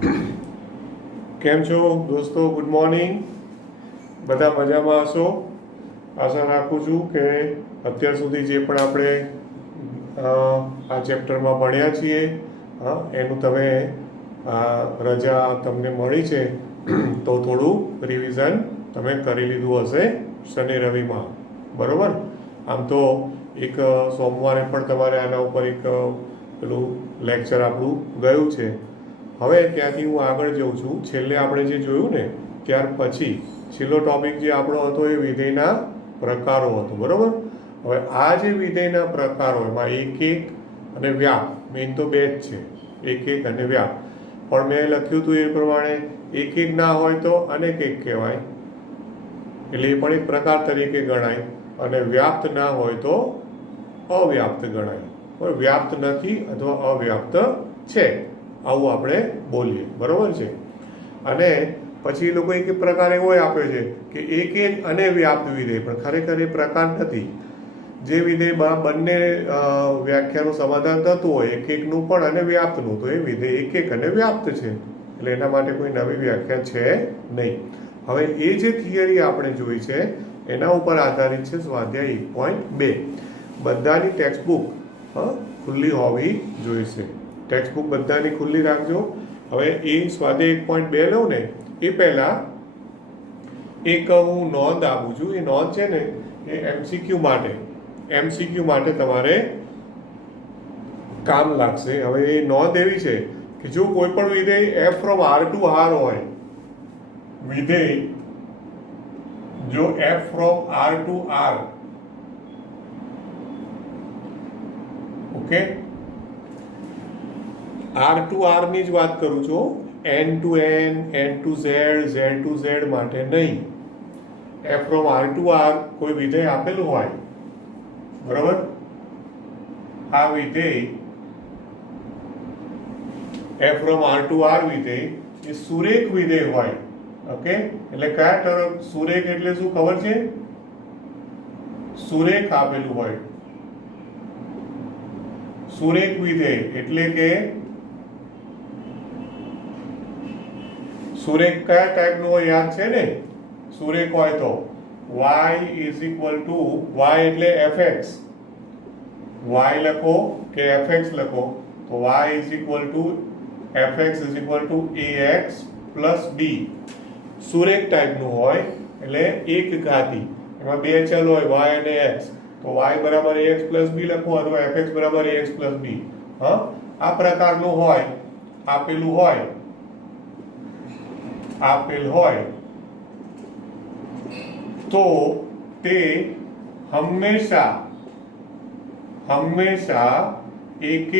કેમ છો દોસ્તો? Good morning. બધા મજામાં હશો? આશા રાખું છું કે અત્યાર સુધી જે પણ આપણે આ ચેપ્ટરમાં ભણ્યા છીએ એનું તમે રજા તમને મળી છે તો થોડું રિવિઝન તમે કરી લીધું હશે શનિ રવિમાં, બરાબર? આમ તો એક સોમવારે પણ તમારે આના ઉપર એક પેલું લેક્ચર આપણું ગયું છે. હવે ત્યાંથી હું આગળ જઉં છું. છેલ્લે આપણે જે જોયું ને ત્યાર પછી છેલ્લો ટોપિક જે આપણો હતો એ વિધેયના પ્રકારો હતો, બરાબર? હવે આ જે વિધેયના પ્રકારો એમાં એક અને વ્યાપ, મેઇન તો બે જ છે, એક અને વ્યાપ. પણ મેં લખ્યું હતું એ પ્રમાણે એક ના હોય તો અનેક એક કહેવાય, એટલે એ પણ એક પ્રકાર તરીકે ગણાય, અને વ્યાપ્ત ના હોય તો અવ્યાપ્ત ગણાય. પણ વ્યાપ્ત નથી અથવા અવ્યાપ્ત છે આવું આપણે બોલીએ, બરોબર છે? અને પછી એ લોકો એક પ્રકાર એવો આપ્યો છે કે એક અને વ્યાપ્ત વિધેય, પણ ખરેખર એ પ્રકાર નથી. જે વિધેય બંને વ્યાખ્યાનું સમાધાન થતું હોય, એકનું પણ અને વ્યાપ્તનું, તો એ વિધેય એક અને વ્યાપ્ત છે, એટલે એના માટે કોઈ નવી વ્યાખ્યા છે નહીં. હવે એ જે થિયરી આપણે જોઈ છે એના ઉપર આધારિત છે સ્વાધ્યાય 1.2. બધાની ટેક્સ્ટબુક ખુલ્લી હોવી જોઈશે. ટેક્સ્ટબુક બધાની ખુલ્લી રાખજો. હવે એ સ્વાધ્યાય 1.2 લઉં ને એ પહેલાં એક હું નોંધ આપું છું. એ નોંધ છે ને એ એમસીક્યુ માટે તમારે કામ લાગશે. હવે એ નોંધ એવી છે કે જો કોઈ પણ વિધેય f from R to R હોય, વિધેય જો f from R to R, okay, R to R ની જ વાત કરું છું, N to N, N to Z, Z to Z માટે નહીં. F from R to R કોઈ વિધેય આપેલું હોય, બરોબર? આ વિધેય f from R to R વિધેય એ સુરેખ વિધેય હોય, ઓકે? એટલે કયા ટર્મ સુરેખ એટલે શું ખબર છે? સુરેખ આપેલું હોય. સુરેખ વિધેય એટલે કે સુરેખ કયા ટાઈપનું હોય યાદ છે ને? સુરેખ હોય તો y is equal to y એટલે fx, y લખો કે fx લખો, તો y is equal to fx is equal to ax plus b. સુરેખ ટાઈપનું હોય એટલે એક ઘાતી, એમાં બે ચલ હોય y અને x, તો y બરાબર ax પ્લસ b લખો અથવા fx બરાબર ax પ્લસ b. આ પ્રકારનું હોય, આપેલ હોય તો તે હંમેશા એક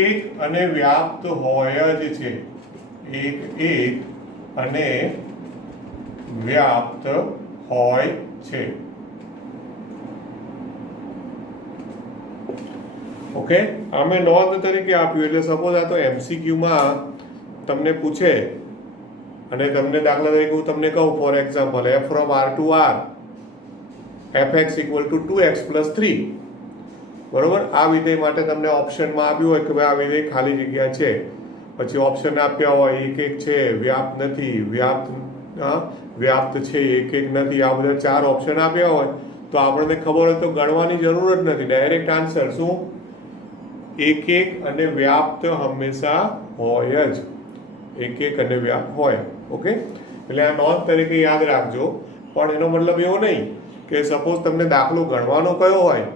અને વ્યાપ્ત હોય જ છે. એક અને વ્યાપ્ત હોય છે. ઓકે, અમે નોંધ તરીકે આપ્યું. એટલે સપોઝ આ તો એમસીક્યુમાં તમને પૂછે અને તમને દાખલા તરીકે હું તમને કહું, for example f from R to R fx equal to 2x plus 3, બરોબર? આ વિધેય માટે તમને ઓપ્શનમાં આપ્યું હોય કે ભાઈ આ વિધેય ખાલી જગ્યા છે, પછી ઓપ્શન આપ્યા હોય એક છે, વ્યાપ્ત નથી, વ્યાપ્ત છે, એક નથી, આ બધા 4 ઓપ્શન આપ્યા હોય તો આપણને ખબર હોય તો ગણવાની જરૂર જ નથી. ડાયરેક્ટ આન્સર શું? એક અને વ્યાપ્ત હંમેશા હોય જ. એક અને વ્યાપ્ત હોય, ઓકે? એટલે આ નોંધ તરીકે યાદ રાખજો. પણ એનો મતલબ એવો નહીં કે સપોઝ તમને દાખલો ગણવાનો કયો હોય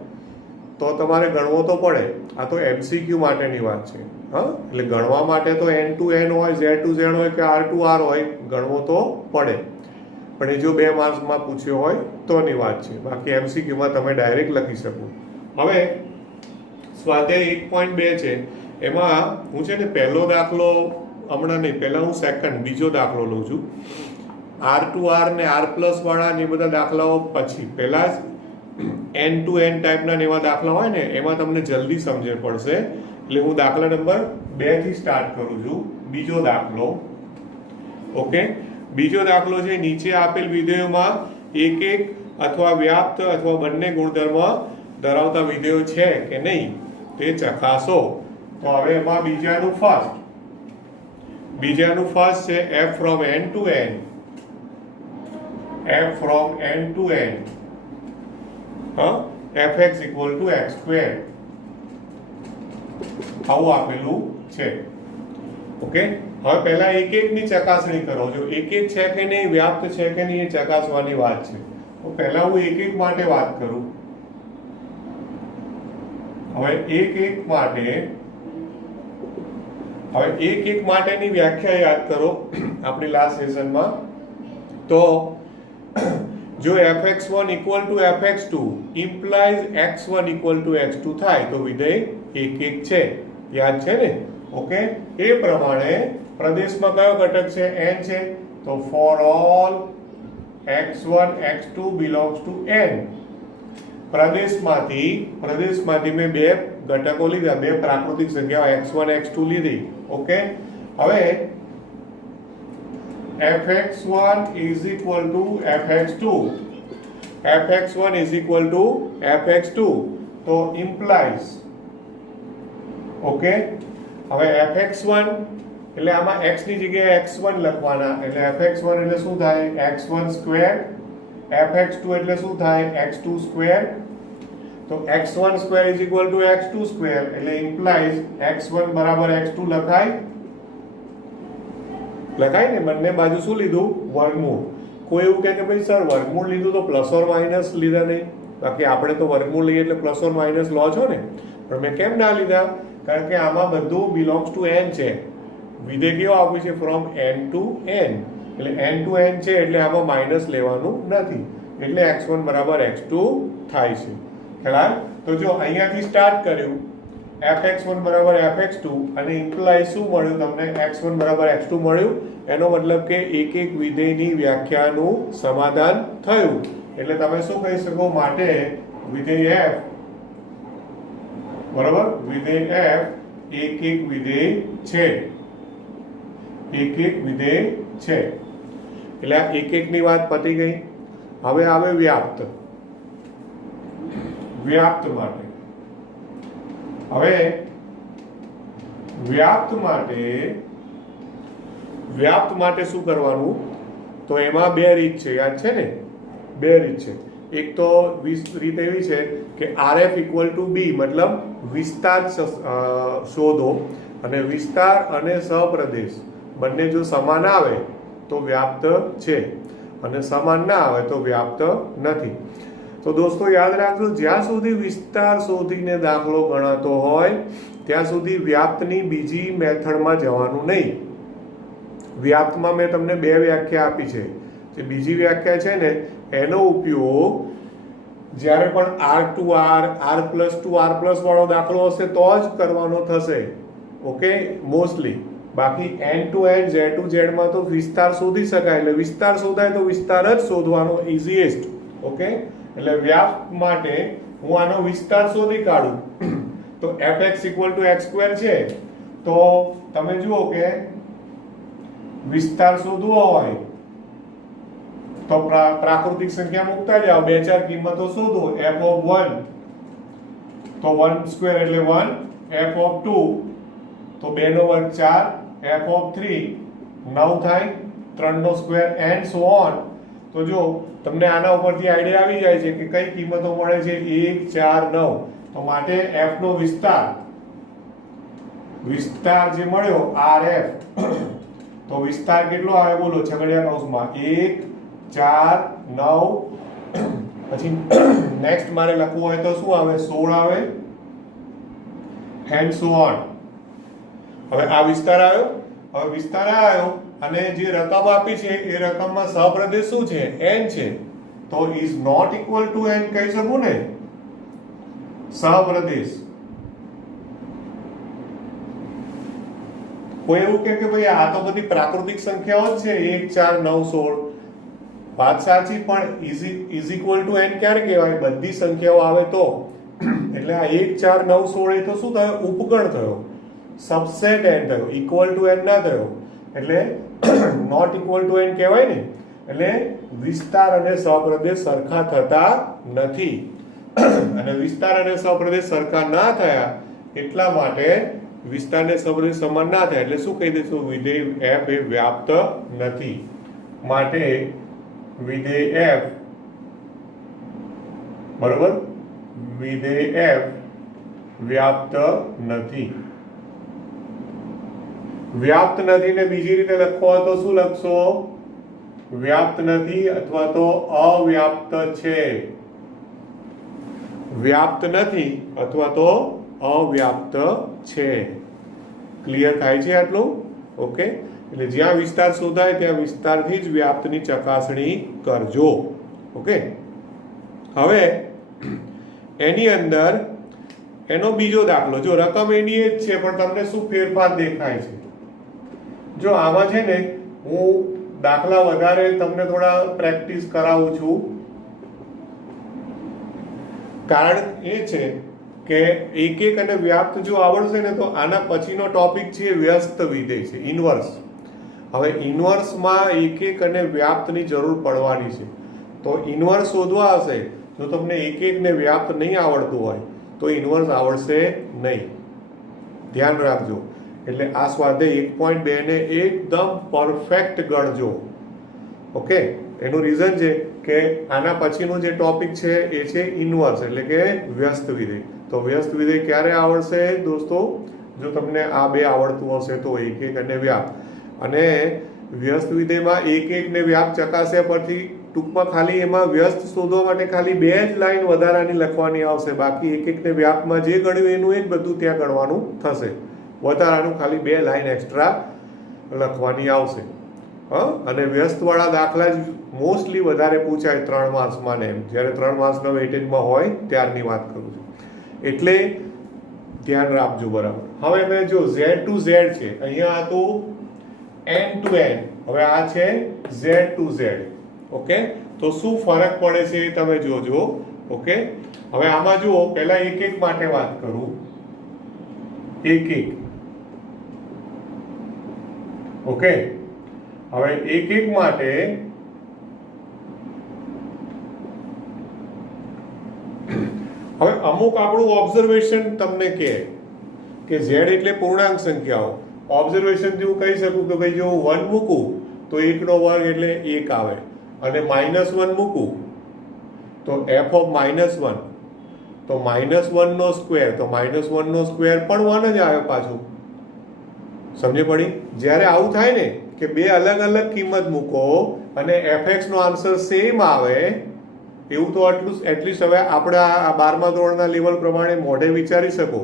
તો તમારે ગણવો તો પડે. આ તો એમસીક્યુ માટેની વાત છે. એટલે ગણવા માટે તો એન ટુ એન હોય, ઝેડ ટુ ઝેડ હોય કે આર ટુ આર હોય, ગણવો તો પડે. પણ એ જો 2 માર્ક્સમાં પૂછ્યો હોય તોની વાત છે. બાકી એમસીક્યુમાં તમે ડાયરેક્ટ લખી શકો. હવે સ્વાધ્યાય 1.2 છે, એમાં હું છે ને પહેલો દાખલો હમણાં નહીં, પહેલાં હું બીજો દાખલો લઉં છું. આર ટુ આર ને આર પ્લસ વાળા ને બધા દાખલાઓ પછી. પહેલા જ એન ટુ એન ટાઈપના એવા દાખલા હોય ને એમાં તમને જલ્દી સમજણ પડશે. એટલે હું દાખલા નંબર 2 થી સ્ટાર્ટ કરું છું. બીજો દાખલો, ઓકે? બીજો દાખલો છે, નીચે આપેલ વિધેયોમાં એક અથવા વ્યાપ્ત અથવા બંને ગુણધર્મ ધરાવતા વિધેયો છે કે નહીં તે ચકાસો. તો હવે એમાં બીજાનું ફર્સ્ટ બીજાનું ફર્સ્ટ છે f from n to n, f from n to n, fx equal to x square, આવું આપેલું છે. ઓકે, હવે પહેલા એક એક ની ચકાસણી કરો. જો એક એક છે કે નહીં, વ્યાપ્ત છે કે નહીં, એ ચકાસવાની વાત છે. તો પહેલા હું એક એક માટે વાત કરું. હવે એક એક માટેની વ્યાખ્યા યાદ કરો આપણી લાસ્ટ સેશનમાં. તો જો fx1 equal to fx2 implies x1 equal to x2 થાય તો વિધેય એક એક છે. યાદ છે ને? ઓકે, એ પ્રમાણે પ્રદેશમાં કયો ઘટક છે? n છે. તો for all x1 x2 belongs to n. પ્રદેશમાંથી મેં બે ઘટકો લીધા, બે પ્રાકૃતિક સંખ્યાઓ x1 x2 લીધી. ઓકે, હવે fx1 is equal to fx2, fx1 is equal to fx2, તો implies. ઓકે, હવે fx1 એટલે આમાં x ની જગ્યાએ x1 લખવાના, એટલે fx1 એટલે શું થાય? x1 square. fx2 એટલે શું થાય? x2 square. તો x1 square is equal to x2 square, એટલે implies x1 બરાબર x2 લખાય ને? બંને બાજુ શું લીધું? વર્ગમૂળ. કોઈ એવું કહે કે ભાઈ સર વર્ગમૂળ લીધું તો પ્લસ ઓર માઇનસ લીધા નહીં? બાકી આપણે તો વર્ગમૂળ લઈએ એટલે પ્લસ ઓર માઇનસ લો છો ને, પણ મેં કેમ ના લીધા? કારણ કે આમાં બધું બિલોંગ્સ ટુ n છે. વિધેય કેવો આપ્યું છે? ફ્રોમ n ટુ n, એટલે n ટુ n છે, એટલે આમાં માઇનસ લેવાનું નથી, એટલે x1 બરાબર x2 થાય છે. ખ્યાલ? તો જો અહીંયાથી સ્ટાર્ટ કર્યું fx1 બરાબર fx2 અને ઇમ્પ્લાય શું મળ્યું તમને? x1 બરાબર x2 મળ્યું. એનો મતલબ કે એક એક વિધેયની વ્યાખ્યાનું સમાધાન થયું. એટલે તમે શું કહી શકો? માટે વિધેય f બરાબર, વિધેય f એક એક વિધેય છે. એક એક વિધેય છે. એટલે આ એક એક ની વાત પતી ગઈ. હવે આવે વ્યાપ્ત. વ્યાપ્ત માટે શું કરવાનું? તો એમાં બે રીત છે. યાદ છે ને? બે રીત છે. એક તો રીત એવી છે કે rf equal to b, મતલબ વિસ્તાર શોધો, અને વિસ્તાર અને સહપ્રદેશ બંને જો સમાન આવે તો વ્યાપ્ત છે, અને સમાન ના આવે તો વ્યાપ્ત નથી. તો દોસ્તો યાદ રાખજો, જ્યાં સુધી વિસ્તાર શોધીને દાખલો ગણાતો હોય ત્યાં સુધી વ્યાપ્તની બીજી મેથડમાં જવાનું નહીં. વ્યાપ્તમાં મેં તમને બે વ્યાખ્યા આપી છે. જે બીજી વ્યાખ્યા છે ને, એનો ઉપયોગ જ્યારે પણ r2r, r+2r+ વાળો દાખલો હશે તો જ કરવાનો થશે. Okay, mostly. બાકી n to n, z to z માં તો વિસ્તાર શોધી શકાય, એટલે વિસ્તાર શોધાય તો વિસ્તાર જ શોધવાનો ઇઝીએસ્ટ. ઓકે, એટલે વ્યાપ્ત માટે હું આનો વિસ્તાર શોધી કાઢું તો fx equal to x square છે. તો તમે જુઓ કે વિસ્તાર શોધવો હોય તો પ્રાકૃતિક સંખ્યા મૂકતા જાઓ, બે ચાર કિંમતો શોધો. f(1) તો 1 સ્ક્વેર એટલે 1, f(2) તો 2 નો વર્ગ 4, f(3) 9 થાય, 3 નો સ્ક્વેર એન્ડ સો ઓન. તો જો તમને આના ઉપરથી આઈડિયા આવી જાય છે કે કઈ કિંમતો મળે છે? 1, 4, 9. તો માટે f નો વિસ્તાર જે મળ્યો rf, તો વિસ્તાર કેટલો આવે બોલો? છગડીયા કૌંસમાં 1, 4, 9. પછી નેક્સ્ટ મારે લખવું હોય તો શું આવે? 16 આવે, એન્ડ સો ઓન. હવે આ વિસ્તાર આવ્યો. હવે વિસ્તાર આવ્યો અને જે રકમ આપી છે એ રકમમાં સહપ્રદેશ શું છે? n છે. તો is not equal to n કહી શકું ને? સહપ્રદેશ. કોઈ એવું કે ભાઈ આ તો બધી પ્રાકૃતિક સંખ્યાઓ જ છે, 1, 4, 9, 16. વાત સાચી, પણ ઇઝ ઇક્વલ ટુ n ક્યારે કહેવાય? બધી સંખ્યાઓ આવે તો. એટલે આ 1, 4, 9, 16 એ તો શું થયો? ઉપગણ થયો, સબસેટ n થયો, ઇક્વલ ટુ n ના થયો. એટલે નોટ ઇક્વલ ટુ n કહેવાય ને. એટલે વિસ્તાર અને સહપ્રદેશ સરખા થતા નથી. અને વિસ્તાર અને સહપ્રદેશ સરખા ના થયા એટલા માટે વિસ્તારને સંબંધિત સમાન ના થાય એટલે શું કહી દઈશું? વિધેય f એ વ્યાપ્ત નથી. માટે વિધેય f બરોબર, વિધેય f વ્યાપ્ત નથી. વ્યાપ્ત નથી ને બીજી રીતે લખવો હોય તો શું લખશો? વ્યાપ્ત નથી અથવા તો અવ્યાપ્ત છે. વ્યાપ્ત નથી અથવા તો અવ્યાપ્ત છે. ક્લિયર થાય છે આટલું? ઓકે, એટલે જ્યાં વિસ્તાર શોધાય ત્યાં વિસ્તારથી જ વ્યાપ્તની ચકાસણી કરજો. ઓકે, હવે એની અંદર એનો બીજો દાખલો, જો રકમ એની એ જ છે પણ તમને શું ફેરફાર દેખાય છે? જો આમાં છે ને હું દાખલા વધારે તમને થોડા પ્રેક્ટિસ કરાવું છું. કારણ એ છે કે એક એક અને વ્યાપ્ત જો આવડશે ને તો આના પછીનો ટોપિક છે વ્યસ્ત વિધેય છે, ઇન્વર્સ. હવે ઇન્વર્સમાં એક એક અને વ્યાપ્તની જરૂર પડવાની છે. તો ઇન્વર્સ શોધવા હશે, જો તમને એક એક ને વ્યાપ્ત નહીં આવડતું હોય તો ઇન્વર્સ આવડશે નહીં. ધ્યાન રાખજો. એટલે આ સ્વાધ્યાય 1.2 ને એકદમ પરફેક્ટ ગણજો. ઓકે, એનું રીઝન છે કે આના પછીનો જે ટોપિક છે એ છે ઇન્વર્સ એટલે કે વ્યસ્ત વિધેય. તો વ્યસ્ત વિધેય ક્યારે આવડશે દોસ્તો? જો તમને આ બે આવડતું હશે તો, એક એક અને વ્યાપ્ત. અને વ્યસ્ત વિધેયમાં એક એક ને વ્યાપ્ત ચકાસ્યા પરથી ટૂંકમાં ખાલી એમાં વ્યસ્ત શોધવા માટે ખાલી 2 જ લાઈન વધારાની લખવાની આવશે. બાકી એક એક ને વ્યાપ્તમાં જે ગણ્યું એનું એ જ બધું ત્યાં ગણવાનું થશે. વધારાનું ખાલી 2 લાઈન એક્સ્ટ્રા લખવાની આવશે. અને વ્યસ્તવાળા દાખલા જ મોસ્ટલી વધારે પૂછાય 3 માર્ક્સમાં ને એમ, જ્યારે 3 માર્ક્સના વેઇટેજમાં હોય ત્યારની વાત કરું છું. એટલે ધ્યાન રાખજો બરાબર. હવે મેં જો z to z છે, અહીંયા હતું n to n, હવે આ છે z to z. ઓકે, તો શું ફરક પડે છે એ તમે જોજો. ઓકે, હવે આમાં જુઓ, પહેલા એક એક માટે વાત કરું. એક એક. ઓકે, હવે એક એક માટે હવે અમુક આપણું ઓબ્ઝર્વેશન તમને કહે કે z એટલે પૂર્ણાંક સંખ્યાઓ. ઓબ્ઝર્વેશનથી હું કહી શકું કે ભાઈ જો હું 1 મૂકું તો 1 નો વર્ગ એટલે 1 આવે, અને -1 મૂકું તો f of -1, તો -1 નો સ્ક્વેર, તો -1 નો સ્ક્વેર પણ 1 જ આવે પાછું. સમજ પડી? જ્યારે આવું થાય ને કે બે અલગ અલગ કિંમત મૂકો અને fx નો આન્સર સેમ આવે, એવું તો એટલીસ્ટ હવે આપણે આ 12મા ધોરણના લેવલ પ્રમાણે મોઢે વિચારી શકો.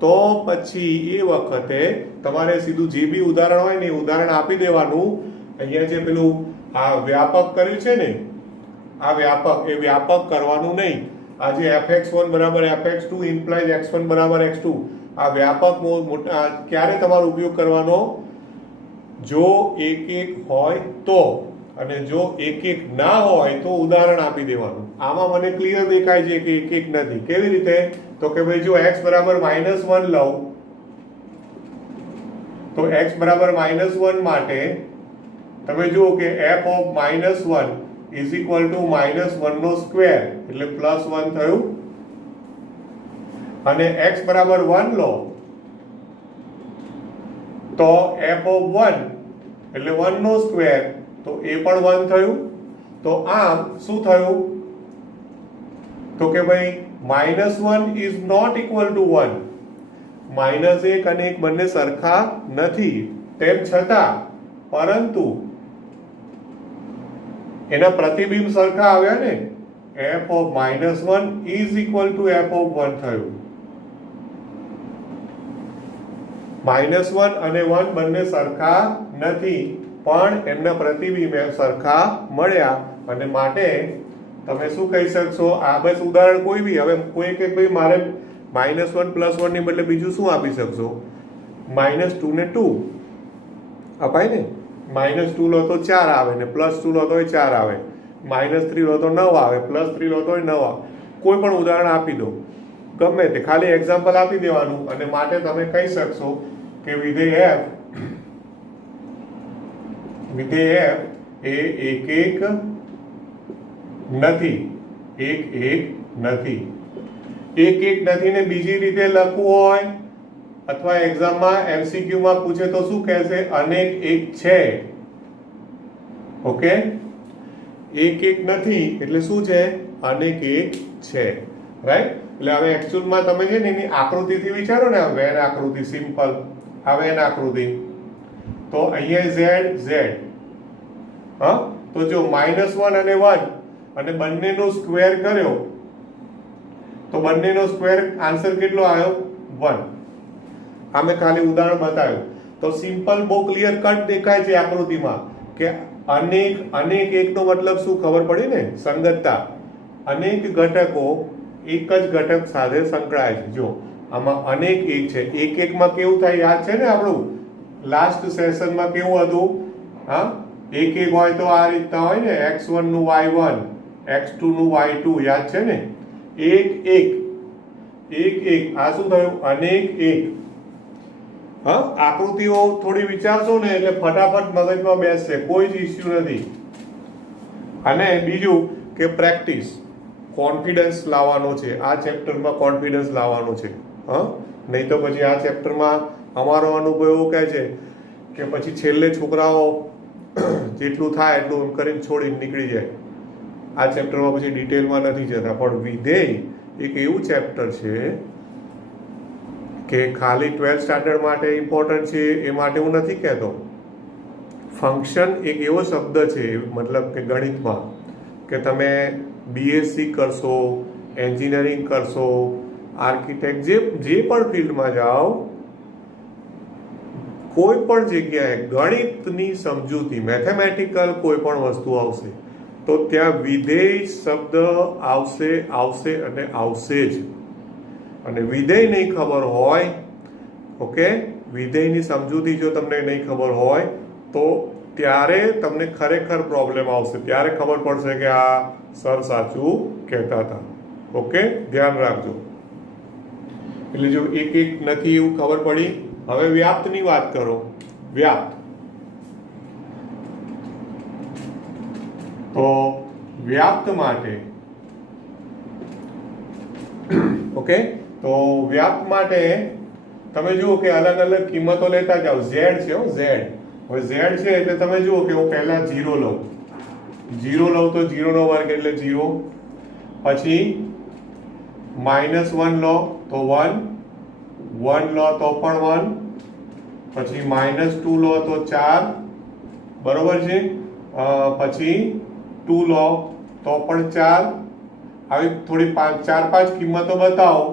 તો પછી એ વખતે તમારે સીધું જે બી ઉદાહરણ હોય ને એ ઉદાહરણ આપી દેવાનું. અહીંયા જે પેલું આ વ્યાપક કર્યું છે ને, આ વ્યાપક, એ વ્યાપક કરવાનું નહીં. આ જે fx1 બરાબર fx2 ઇમ્પ્લાઇઝ x1 બરાબર x2, આ વ્યાપક મોટા ક્યારે તમારો ઉપયોગ કરવાનો? જો એક એક હોય તો, અને જો એક એક ના હોય તો ઉદાહરણ આપી દેવાનું. આમાં મને ક્લિયર દેખાય છે કે એક એક નથી. કેવી રીતે? તો કે ભાઈ જો x બરાબર -1 લઉં તો x બરાબર -1 માટે તમે જુઓ કે f of -1 is equal to -1 નો સ્ક્વેર એટલે +1 થયું. અને x બરાબર 1 લો તો f of 1 એટલે 1 નો સ્ક્વેર, તો એ પણ 1 થયું. તો આમ શું થયું? તો કે ભાઈ -1 is not equal to 1. -1 અને 1 બંને સરખા નથી. તેમ છતાં પરંતુ એના પ્રતિબિંબ સરખા આવ્યા ને, f of -1 is equal to f of 1 થયું. -1 અને 1 બંને સરખા નથી પણ એમના પ્રતિબિંબ સરખા મળ્યા, અને માટે તમે શું કહી શકશો? આ બસ ઉદાહરણ કોઈ બી, હવે કોઈ કે ભાઈ મારે -1 +1 ની બદલે બીજું શું આપી શકશો? -2 ને 2 અપાય ને. -2 લો તો 4 આવે ને, +2 લો તો 4 આવે, -3 લો તો 9 આવે, +3 લો તો 9 આવે. કોઈ પણ ઉદાહરણ આપી દો, ગમે તે, ખાલી એક્ઝામ્પલ આપી દેવાનું. અને માટે તમે કહી શકશો કે વિધેય f એ એક એક નથી. એક એક નથી. એક એક નથી ને બીજી રીતે લખવું હોય અથવા એક્ઝામમાં એમસીક્યુમાં પૂછે તો શું કહેશે? અનેક એક છે. ઓકે, એક એક નથી એટલે શું છે? અનેક એક છે. રાઈટ? એટલે હવે એકચ્યુઅલમાં તમે છે ને એની આકૃતિથી વિચારો ને, આ વેન આકૃતિ, સિમ્પલ આ વેન આકૃતિ, તો અહીંયા ઝેડ ઝેડ, હા, તો જો -1 અને 1 અને બંનેનો સ્ક્વેર કર્યો તો બંનેનો સ્ક્વેર આન્સર કેટલો આવ્યો? 1. આ મેં ખાલી ઉદાહરણ બતાવ્યું. તો સિમ્પલ બહુ ક્લિયર કટ દેખાય છે આકૃતિમાં કે અનેક એકનો મતલબ શું ખબર પડી ને? સંગતતા. અનેક ઘટકો એક જ ઘટક સાથે સંકળાય છે. જો આમાં અનેક એક છે, એક એકમાં કેવું થાય યાદ છે ને? આપણું લાસ્ટ સેશનમાં કેવું હતું? હા, એક એક હોય તો આ રીતના હોય ને, x1 નું y1, x2 નું y2, યાદ છે ને? એક એક, આ શું થયું? અનેક એક. હા, આકૃતિઓ થોડી વિચારશો ને એટલે ફટાફટ મગજમાં બેસશે, કોઈ જ ઇશ્યુ નથી. અને બીજું કે પ્રેક્ટિસ, કોન્ફિડન્સ લાવવાનો છે આ ચેપ્ટરમાં, કોન્ફિડન્સ લાવવાનો છે. હા, નહીં તો પછી આ ચેપ્ટરમાં અમારો અનુભવ એવો કહે છે કે પછી છેલ્લે છોકરાઓ જેટલું થાય એટલું એમ કરીને છોડીને નીકળી જાય. આ ચેપ્ટરમાં પછી ડિટેલમાં નથી જતા. પણ વિધેય એક એવું ચેપ્ટર છે કે ખાલી 12th સ્ટાન્ડર્ડ માટે ઇમ્પોર્ટન્ટ છે એ માટે હું નથી કહેતો. ફંક્શન એક એવો શબ્દ છે, મતલબ કે ગણિતમાં, કે તમે બીએસસી કરશો, એન્જિનિયરિંગ કરશો, આર્કિટેક્ટ, જે પણ ફિલ્ડમાં જાઓ, કોઈ પણ જગ્યાએ ગણિતની સમજૂતી, મેથેમેટિકલ કોઈ પણ વસ્તુ આવશે તો ત્યાં વિધેય શબ્દ આવશે અને આવશે જ. અને વિધેય નહીં ખબર હોય, ઓકે, વિધેયની સમજૂતી જો તમને નહીં ખબર હોય તો ત્યારે તમને ખરેખર પ્રોબ્લેમ આવશે. ત્યારે ખબર પડશે કે આ સર સાચું કહેતા હતા. ઓકે, ધ્યાન રાખજો. એટલે જો એક એક નથી એવું ખબર પડી. હવે વ્યાપ્તની વાત કરો. વ્યાપ્ત, તો વ્યાપ્ત માટે, ઓકે, તો વ્યાપ્ત માટે તમે જુઓ કે અલગ અલગ કિંમતો લેતા જાઓ. ઝેડ છે, ઝેડ. હવે ઝેડ છે એટલે તમે જુઓ કે હું પહેલા 0 લઉં. 0 લઉં તો 0 નો વર્ગ એટલે 0. પછી -1 લો તો 1, 1 લો તો પણ 1, પછી -2 લો તો 4, બરોબર છે. પછી 2 લો તો પણ 4. આવી થોડી 4-5 કિંમતો બતાવો.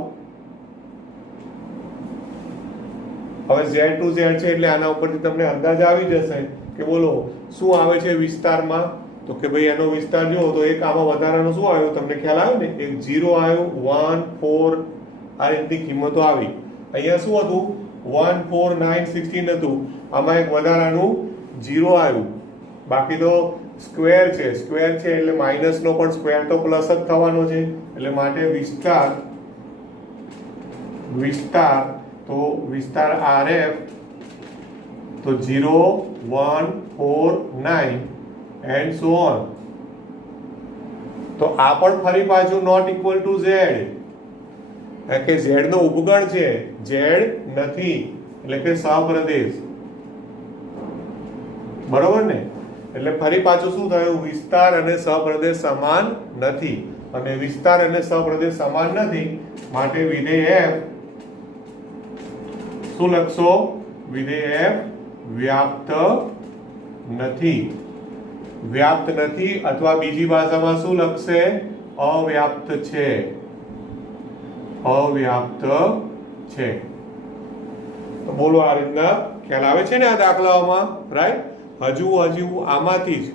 હવે Z ટુ Z છે એટલે આના ઉપરથી તમને અંદાજ આવી જશે કે બોલો શું આવે છે વિસ્તારમાં. તો કે ભાઈ એનો વિસ્તાર જુઓ તો એક આમાં વધારાનો શું આવ્યો તમને ખ્યાલ આવ્યો ને? એક 0 આવ્યો, 1, 4, આ રીતની કિંમતો આવી. અહીંયા શું હતું? 1, 4, 9, 16 હતું. આમાં એક વધારાનું 0 આવ્યું. બાકી તો સ્ક્વેર છે, સ્ક્વેર છે એટલે માઇનસ નો પણ સ્ક્વેર તો પ્લસ જ થવાનો છે. એટલે માટે વિસ્તાર તો વિસ્તાર RF તો 0, 1, 4, 9 એન્ડ સો ઓન. તો આ પણ ફરી પાછું નોટ ઇક્વલ ટુ Z, કે Z નો ઉપગણ છે, Z નથી એટલે કે સહપ્રદેશ, બરોબર ને? એટલે ફરી પાછું શું થયું? વિસ્તાર અને સહપ્રદેશ સમાન નથી. અને વિસ્તાર અને સહપ્રદેશ સમાન નથી માટે વિધેય F શું લખશો? વિધેય F વ્યાપ્ત નથી. વ્યાપ્ત નથી, અથવા બીજી ભાષામાં શું લખશે? અવ્યાપ્ત છે. અવ્યાપ્ત છે. તો બોલો આ રીતના ખ્યાલ આવે છે ને આ દાખલાઓમાં, રાઈટ? હજુ આમાંથી જ,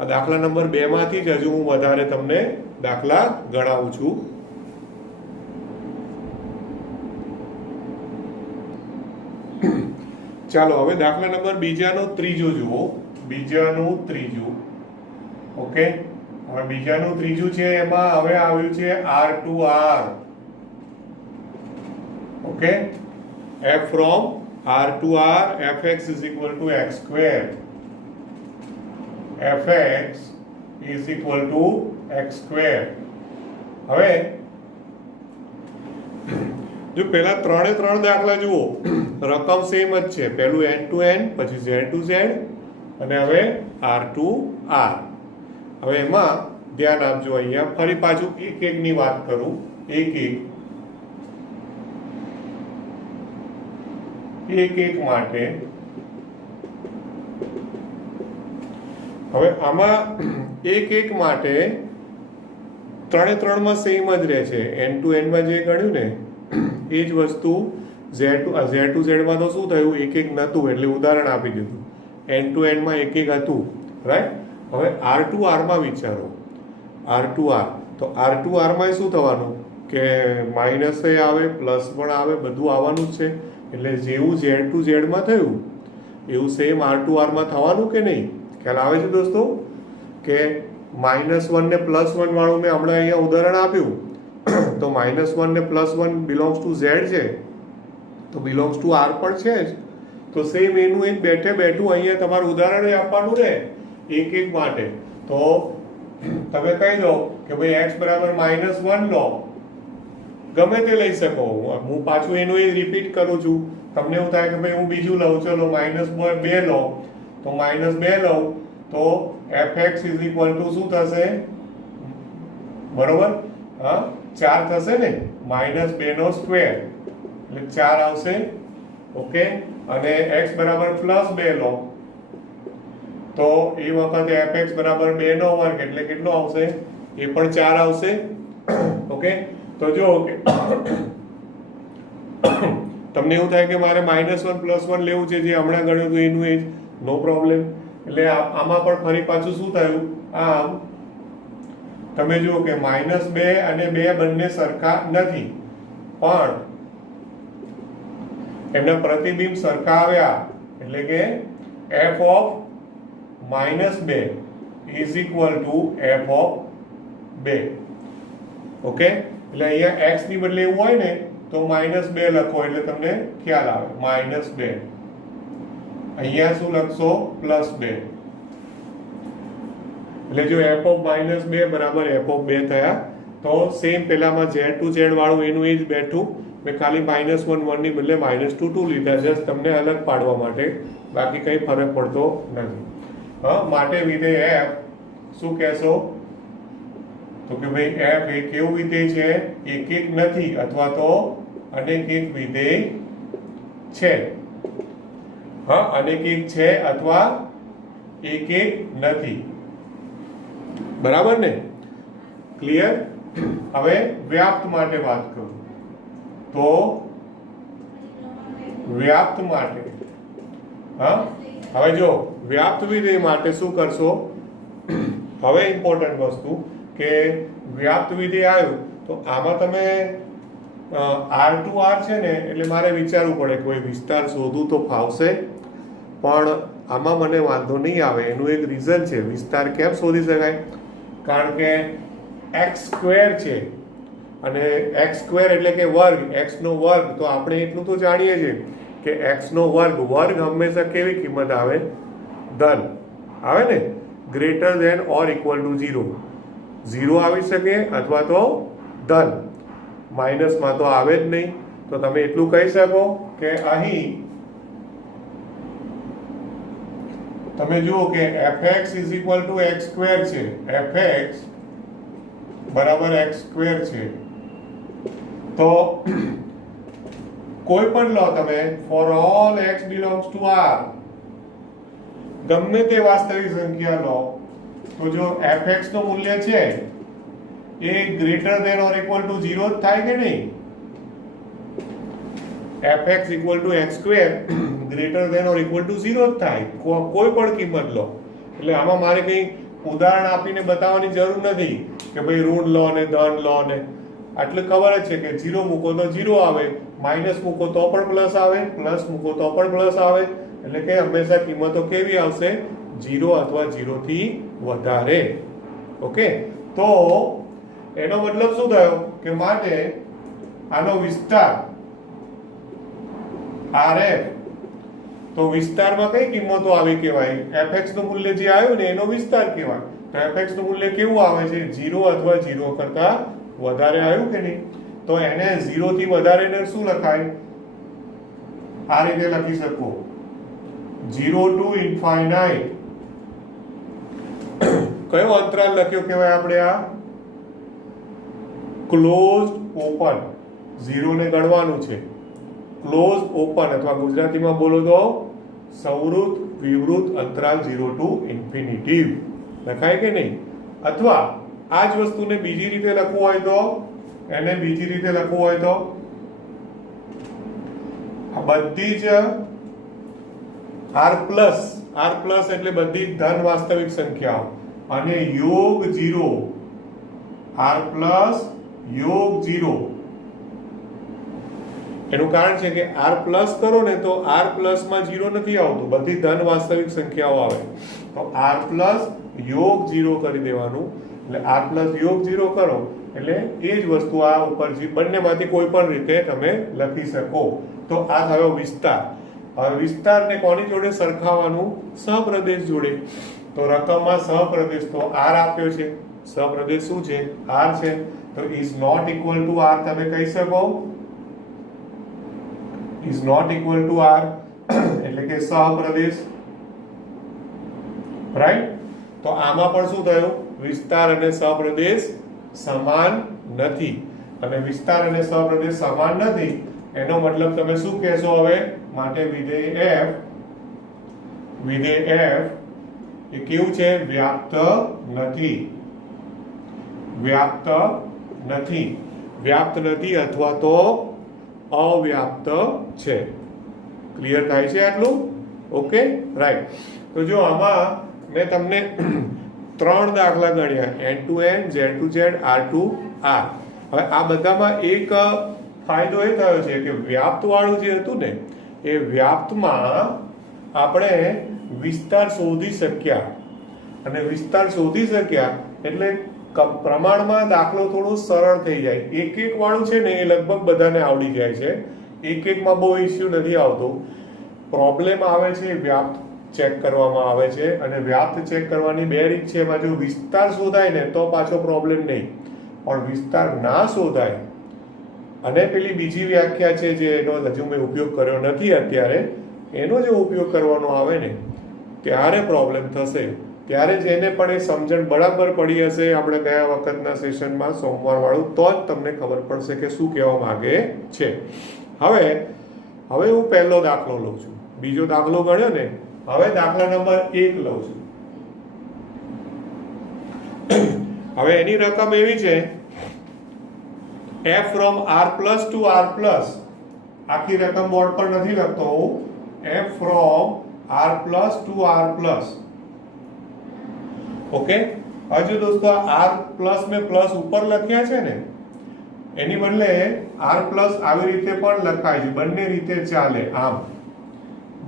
આ દાખલા નંબર 2 માંથી જ હજુ હું વધારે તમને દાખલા ગણાવું છું. ચાલો હવે દાખલા નંબર બીજાનો ત્રીજો જુઓ. બીજાનું ત્રીજું, ઓકે. હવે બીજાનું ત્રીજું છે એમાં હવે આવ્યું છે R2R, okay. F from R2R, fx is equal to x square. fx is equal to x square. હવે જો પહેલા 3 એ 3 દાખલા જુઓ, રકમ સેમ જ છે. પહેલું n to n, પછી z to z અને હવે r to r. હવે એમાં ધ્યાન આપજો, અહીંયા ફરી પાછું એક એક ની વાત કરું. એક માટે હવે આમાં એક માટે 3 એ 3 માં સેમ જ રહે છે. n to n માં જે ગણ્યું ને એ જ વસ્તુ z to z માં તો શું થયું, એક નહોતું એટલે ઉદાહરણ આપી દીધું. n to n માં એક હતું, રાઈટ. હવે r to r માં વિચારો. r to r તો r to r માં શું થવાનું કે માઇનસ એ આવે, પ્લસ પણ આવે, બધું આવવાનું જ છે. એટલે જેવું z to z માં થયું એવું સેમ r to r માં થવાનું કે નહીં? ખ્યાલ આવે છે દોસ્તો કે -1 ને +1 વાળું મેં હમણાં અહીંયા ઉદાહરણ આપ્યું. તો -1 ને +1 બિલોંગ્સ ટુ z છે, તો બિલોંગ્સ ટુ r પણ છે જ. તો સેમ એનું એક બેઠે બેઠું અહીંયા તમારું ઉદાહરણ આપવાનું ને એક માટે. તો તમે કહી દો કે ભાઈ x બરાબર -1 લો, ગમે તે લઈ શકો. હું પાછું એનું એ રિપીટ કરું છું. તમને એવું થાય કે ભાઈ હું બીજું લઉં, ચલો -2 લો, તો -2 લઉં તો fx શું થશે? બરોબર, હા 4 થશે ને, -2 નો સ્ક્વેર એટલે 4 આવશે. ઓકે, અને x બરાબર +2 લો તો એ વખતે fx બરાબર 2 નો વર્ગ એટલે કેટલો આવશે? એ પણ 4 આવશે. ઓકે, તો જો કે તમને એવું થાય કે મારે -1 +1 લેવું છે, જે હમણાં ગણ્યું હતું એનું એ જ, નો પ્રોબ્લેમ. એટલે આમાં પણ ફરી પાછું શું થયું, આમ તમે જુઓ કે -2 અને 2 બંને સરખા નથી, પણ એમના પ્રતિબિંબ સરખા આવ્યા. એટલે કે f of -2 is equal to f of 2. Okay, એટલે અહીંયા x ની બદલે એવું હોય ને તો -2 લખો એટલે તમને ખ્યાલ આવે. -2 અહીંયા શું લખશો? +2. એટલે જો f of -2 બરાબર f of 2 થયા. તો સેમ પેલામાં z to z વાળું એનું એ જ બેઠું. મેં ખાલી -1 ની બદલે -2 લીધા છે તમને અલગ પાડવા માટે, બાકી કંઈ ફરક પડતો નથી. હા, માટે વિધેય f શું કહેશો? તો કે ભાઈ f એ કેવું વિધેય છે? એક નથી અથવા તો અનેક વિધેય છે. હા, અનેક છે અથવા એક નથી. બરાબર ને? ક્લિયર? હવે વ્યાપ્ત માટે વાત કરું તો વ્યાપ્ત માટે, હા હવે જો વ્યાપ્ત વિધેય માટે શું કરશો? હવે ઇમ્પોર્ટન્ટ વસ્તુ કે વ્યાપ્ત વિધેય આવ્યું તો આમાં તમે r to r છે ને, એટલે મારે વિચારવું પડે કે કોઈ વિસ્તાર શોધવું તો ફાવશે, પણ આમાં મને વાંધો નહીં આવે. એનું એક રીઝન છે. વિસ્તાર કેમ શોધી શકાય? કારણ કે x² છે અને x² એટલે કે વર્ગ, x નો વર્ગ. તો આપણે એટલું તો જાણીએ છીએ કે x નો વર્ગ હંમેશા કેવી કિંમત આવે? ધન આવે ને, greater than or equal to 0. 0 આવી શકે અથવા તો ધન, માઇનસમાં તો આવે જ નહીં. તો તમે એટલું કહી શકો કે અહીં તમે જુઓ કે fx = x² છે, fx બરાબર x² છે. તો કોઈ પણ લો તમે, for all x belongs to r, ગમે તે વાસ્તવિક સંખ્યા લો તો જો fx નું મૂલ્ય છે એ greater than or equal to 0 જ થાય કે નહીં? fx = x² greater than or equal to 0 જ થાય, કોઈ પણ કિંમત લો. એટલે આમાં મારે કંઈ ઉદાહરણ આપીને બતાવવાની જરૂર નથી કે ભાઈ ઋણ લો ને ધન લો ને. આટલું ખબર જ છે કે 0 મૂકો તો 0 આવે, માઇનસ મૂકો તો પણ પ્લસ આવે, પ્લસ મૂકો તો પણ પ્લસ આવે. એટલે કે હંમેશા કિંમતો કેવી આવશે? 0 અથવા 0 થી વધારે. ઓકે, તો એનો મતલબ શું થયો કે માટે આનો વિસ્તાર rf, તો વિસ્તારમાં કઈ કિંમતો આવી કહેવાય? fx નું મૂલ્ય જે આવ્યું ને એનો વિસ્તાર કહેવાય. તો fx નું મૂલ્ય કેવું આવે છે? 0 અથવા 0 કરતા વધારે આવ્યું કે નહીં? તો તો એને 0 થી વધારે શું લખાય? આ રીતે લખી શકો 0 to infinite. કયો અંતરાલ લખ્યો કહેવાય આપણે? આ ક્લોઝડ ઓપન. 0 ને ગણવાનું છે. ક્લોઝ ઓપન અથવા ગુજરાતીમાં બોલો તો સંવૃત વિવૃત અંતરાલ 0 to ઇન્ફિનિટી લખાય કે નહીં? અથવા આ જ વસ્તુને બીજી રીતે લખવું હોય તો એને બીજી રીતે લખવું હોય તો આ બધી જ r પ્લસ એટલે બધી જ ધન વાસ્તવિક સંખ્યાઓ અને યોગ 0 r પ્લસ યોગ 0. એનું કારણ છે કે r પ્લસ કરો ને તો r પ્લસ માં 0 નથી આવતું, બધી ધન વાસ્તવિક સંખ્યાઓ આવે. તો r પ્લસ યોગ 0 કરી દેવાનું. એટલે r પ્લસ યોગ 0 કરો એટલે એ જ વસ્તુ આ ઉપર બંનેમાંથી કોઈ પણ રીતે તમે લખી શકો. તો આ થયો વિસ્તાર. હવે વિસ્તારને કોની જોડે સરખાવવાનું? સહપ્રદેશ જોડે. તો રકમમાં સહપ્રદેશ તો r આપ્યો છે. સહપ્રદેશ શું છે? r છે. તો is not equal to r તમે કહી શકો. Is not equal to r એટલે કે સહપ્રદેશ, રાઈટ? તો આમાં પણ શું થયું? વિસ્તાર અને સહપ્રદેશ સમાન નથી. અને વિસ્તાર અને સહપ્રદેશ સમાન નથી એનો મતલબ તમે શું કહેશો હવે? માટે વિધેય f એ કેવું છે? વ્યાપ્ત નથી. વ્યાપ્ત નથી અથવા તો અવ્યાપ્ત છે. ક્લિયર થાય છે આટલું? Okay, right. તો જો આમાં મેં તમને 3 દાખલા ગણ્યા, n to n, z to z, r to r. હવે આ બધામાં એક ફાયદો એ થયો છે કે વ્યાપ્ત વાળું જે હતું ને એ વ્યાપ્તમાં આપણે વિસ્તાર શોધી શક્યા. અને વિસ્તાર શોધી શક્યા એટલે પ્રમાણમાં દાખલો થોડો સરળ થઈ જાય. એક વાળું છે ને એ લગભગ બધાને આવડી જાય છે. એકમાં બહુ ઇસ્યુ નથી આવતો. પ્રોબ્લેમ આવે છે વ્યાપ્ત ચેક કરવામાં આવે છે. અને વ્યાપ્ત ચેક કરવાની બે રીત છે. એમાં જો વિસ્તાર શોધાય ને તો પાછો પ્રોબ્લેમ નહીં, પણ વિસ્તાર ના શોધાય અને પેલી બીજી વ્યાખ્યા છે જે એનો હજુ મેં ઉપયોગ કર્યો નથી અત્યારે, એનો જો ઉપયોગ કરવાનો આવે ને ત્યારે પ્રોબ્લેમ થશે. ત્યારે જ એને પણ એ સમજણ બરાબર પડી હશે આપણે ગયા વખતના સેશનમાં સોમવાર વાળું, તો જ તમને ખબર પડશે કે શું કહેવા માંગે છે. હવે હું પહેલો દાખલો લઉં છું. બીજો દાખલો ગણ્યો ને, હવે દાખલા નંબર 1 લઉં છું. હવે એની રકમ એવી છે f from r plus to r plus. આખી રકમ બોર્ડ પર નથી લખતો હું. f from r plus to r plus. Okay, હજુ દોસ્તો r પ્લસ મેં પ્લસ ઉપર લખ્યા છે ને એની બદલે r પ્લસ આવી રીતે પણ લખાય છે. બંને રીતે ચાલે, આમ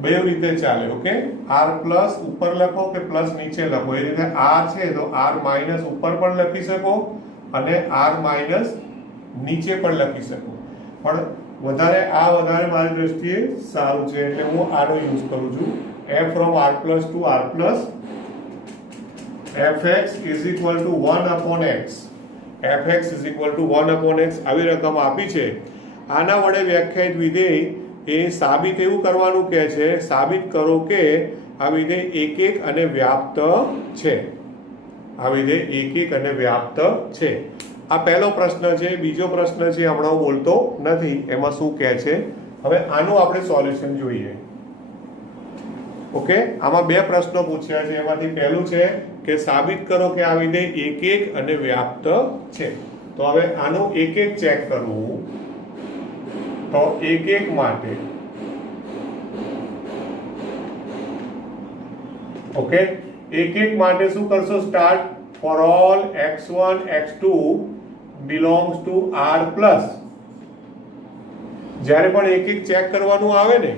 બે રીતે ચાલે. ઓકે, r પ્લસ ઉપર લખો કે પ્લસ નીચે લખો એ રીતે r છે તો r માઇનસ ઉપર પણ લખી શકો અને r માઇનસ નીચે પણ લખી શકો. પણ વધારે મારી દ્રષ્ટિએ સારું છે એટલે હું આનો યુઝ કરું છું. f from r plus to r plus fx is equal to 1 upon x. fx is equal to 1 upon x આવી રકમ આપી છે. આના વડે વ્યાખ્યાયિત વિધેય એ સાબિત એવું કરવાનું કહે છે, સાબિત કરો કે આ વિધેય એકક અને વ્યાપ્ત છે. આ વિધેય એકક અને વ્યાપ્ત છે. આ પહેલો પ્રશ્ન છે. બીજો પ્રશ્ન છે હમણાં હું બોલતો નથી એમાં શું કહે છે. હવે આનું આપણે સોલ્યુશન જોઈએ. ઓકે, આમાં બે પ્રશ્નો પૂછ્યા છે. એમાંથી પહેલું છે કે સાબિત કરો કે આ વિધેય એકક અને વ્યાપ્ત છે. તો હવે આનું એકક ચેક કરવું. તો એકક માટે ઓકે, એકક માટે શું કરશો? Start for all x1 x2 belongs to r plus. જ્યારે પણ એકક ચેક કરવાનું આવે ને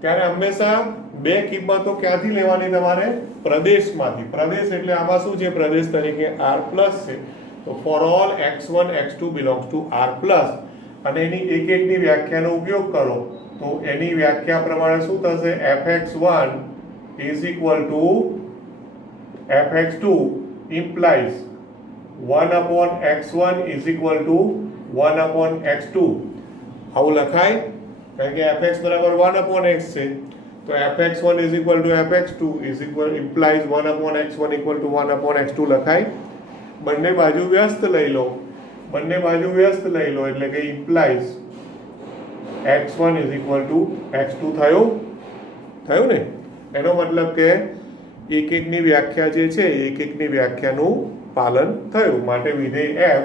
ત્યારે હંમેશા બે કિંમતો ક્યાંથી લેવાની? તમારે પ્રદેશમાંથી. પ્રદેશ એટલે આમાં શું છે? પ્રદેશ તરીકે r પ્લસ છે. તો for all x1 x2 belongs to r plus અને એની એકની વ્યાખ્યાનો ઉપયોગ કરો તો એની વ્યાખ્યા પ્રમાણે શું થશે? fx1 is equal to fx2 implies 1 upon x1 is equal to 1/x2 આવું લખાય, કારણ કે fx બરાબર 1/x છે, તો fx1 is equal to fx2 is equal implies 1/x1 equal to 1/x2 લખાય. બંને બાજુ વ્યસ્ત લઈ લો, બંને બાજુ વ્યસ્ત લઈ લો એટલે કે implies x1 is equal to x2 થયું ને. એનો મતલબ કે એક એકની વ્યાખ્યા જે છે એક એકની વ્યાખ્યાનું પાલન થયું. માટે વિધેય f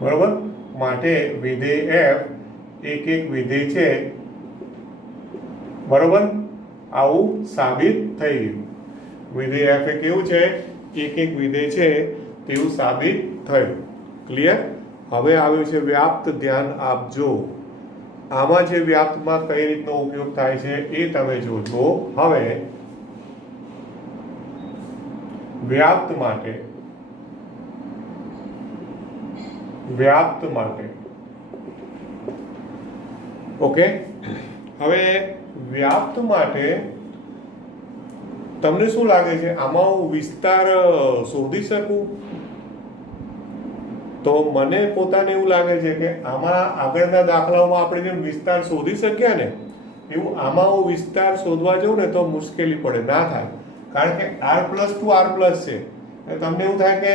બરોબર, માટે વિધેય f એક વિધેય છે બરોબર, આવું સાબિત થઈ ગયું. વિધેય f એ કેવું છે, એક વિધેય છે તેવું સાબિત થયું. ક્લિયર? હવે આવ્યું છે વ્યાપ્ત. ધ્યાન આપજો, આમાં જે વ્યાપ્તમાં કઈ રીતનો ઉપયોગ થાય છે એ તમે જોજો. હવે વ્યાપ્ત માટે ઓકે, હવે વ્યાપ્ત માટે તમને શું લાગે છે, આમાં હું વિસ્તાર શોધી શકું? તો મને પોતાને એવું લાગે છે કે આમાં આગળના દાખલાઓમાં આપણે જેમ વિસ્તાર શોધી શક્યા ને એવું આમાં હું વિસ્તાર શોધવા જાઉં ને તો મુશ્કેલી પડે, ના થાય. કારણ કે r+2 r+ છે, તમને એવું થાય કે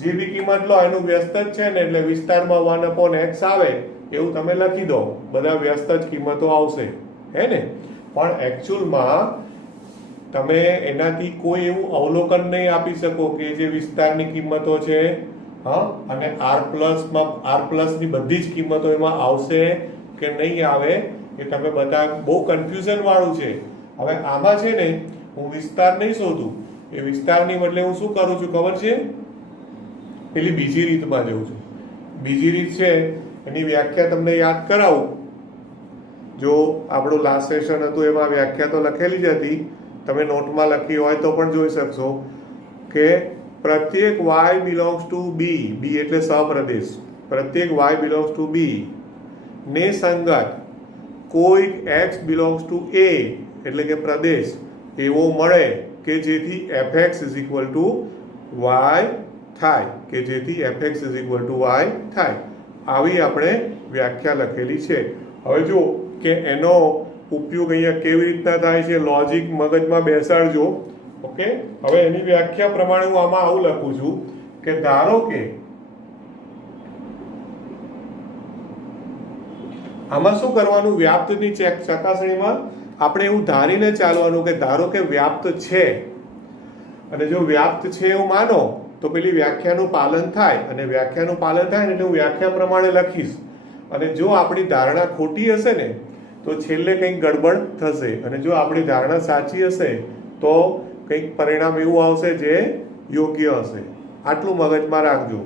જે બી કિંમત લો એનું વ્યસ્ત જ છે ને, એટલે વિસ્તારમાં 1/x આવે એવું તમે લખી દો, બધા વ્યસ્ત જ કિંમતો આવશે, હે ને? પણ એકચ્યુઅલમાં તમે એનાથી કોઈ એવું અવલોકન નહીં આપી શકો કે જે વિસ્તારની કિંમતો છે અને r+ ની બધી જ કિંમતો એમાં આવશે કે નહીં આવે, એ તમે બધા બહુ કન્ફ્યુઝન વાળું છે. હવે આમાં છે ને હું વિસ્તાર નહીં શોધું, એ વિસ્તારની બદલે હું શું કરું છું ખબર છે, પેલી બીજી રીતમાં જઉં છું. બીજી રીત છે એની વ્યાખ્યા તમને યાદ કરાવું. જો આપણું લાસ્ટ સેશન હતું એમાં વ્યાખ્યા તો લખેલી જ હતી, તમે નોટમાં લખી હોય તો પણ જોઈ શકશો કે પ્રત્યેક y belongs to b, b એટલે સહપ્રદેશ, પ્રત્યેક y belongs to b ને સંગત કોઈ x belongs to a એટલે કે પ્રદેશ એવો મળે કે જેથી fx is equal to y થાય, કે જેથી fx is equal to y થાય. આવી આપણે વ્યાખ્યા લખેલી છે. હવે જો કે એનો ઉપયોગ અહીંયા કેવી રીતના થાય છે, લોજિક મગજમાં બેસાડજો. ઓકે, હવે એની વ્યાખ્યા પ્રમાણે હું આમાં આવું લખું છું કે ધારો કે આમાં શું કરવાનું, વ્યાપ્તની ચકાસણીમાં આપણે એવું ધારીને ચાલવાનું કે ધારો કે વ્યાપ્ત છે, અને જો વ્યાપ્ત છે એવું માનો તો પેલી વ્યાખ્યાનું પાલન થાય, અને વ્યાખ્યાનું પાલન થાય ને એટલે હું વ્યાખ્યા પ્રમાણે લખીશ. અને જો આપણી ધારણા ખોટી હશે ને તો છેલ્લે કંઈક ગડબડ થશે, અને જો આપણી ધારણા સાચી હશે તો કંઈક પરિણામ એવું આવશે જે યોગ્ય હશે. આટલું મગજમાં રાખજો.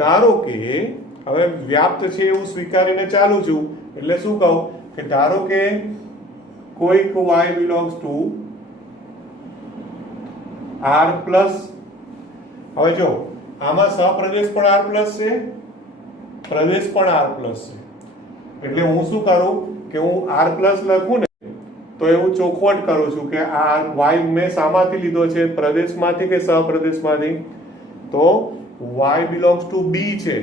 ધારો કે હવે વ્યાપ્ત છે એવું સ્વીકારીને ચાલુ છું, એટલે શું કહું કે ધારો કે કોઈક y belongs to r+. હવે જો આમાં સહપ્રદેશ પણ r+ છે, પ્રદેશ પણ r+ છે, એટલે હું શું કરું કે હું r+ લખું ને તો એવું ચોખવટ કરું છું કે આ y મેં શામાંથી લીધો છે, પ્રદેશમાંથી કે સહપ્રદેશમાંથી? તો y belongs to b છે,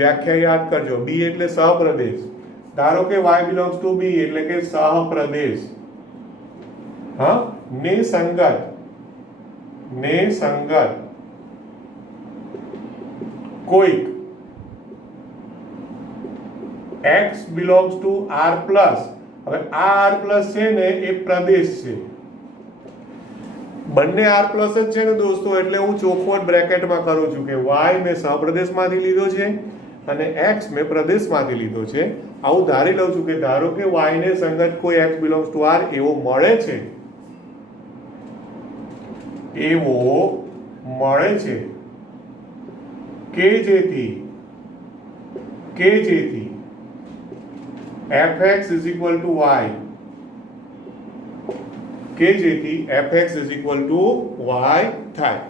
વ્યાખ્યા યાદ કરજો, b એટલે સહપ્રદેશ. ધારો કે y belongs to b એટલે કે સહપ્રદેશ ને સંગત કોઈક x belongs to r+. હવે આ r+ છે ને એ પ્રદેશ છે, બંને r+ જ છે ને દોસ્તો, એટલે હું ચોખવટ બ્રેકેટમાં કરું છું કે y મેં સહપ્રદેશમાંથી લીધો છે અને x મેં પ્રદેશમાંથી લીધો છે. આવું ધારી લઉં છું કે ધારો કે y ને સંગત કોઈ x belongs to r એવો મળે છે, કે જેથી fx is equal to y, કે જેથી fx is equal to y થાય.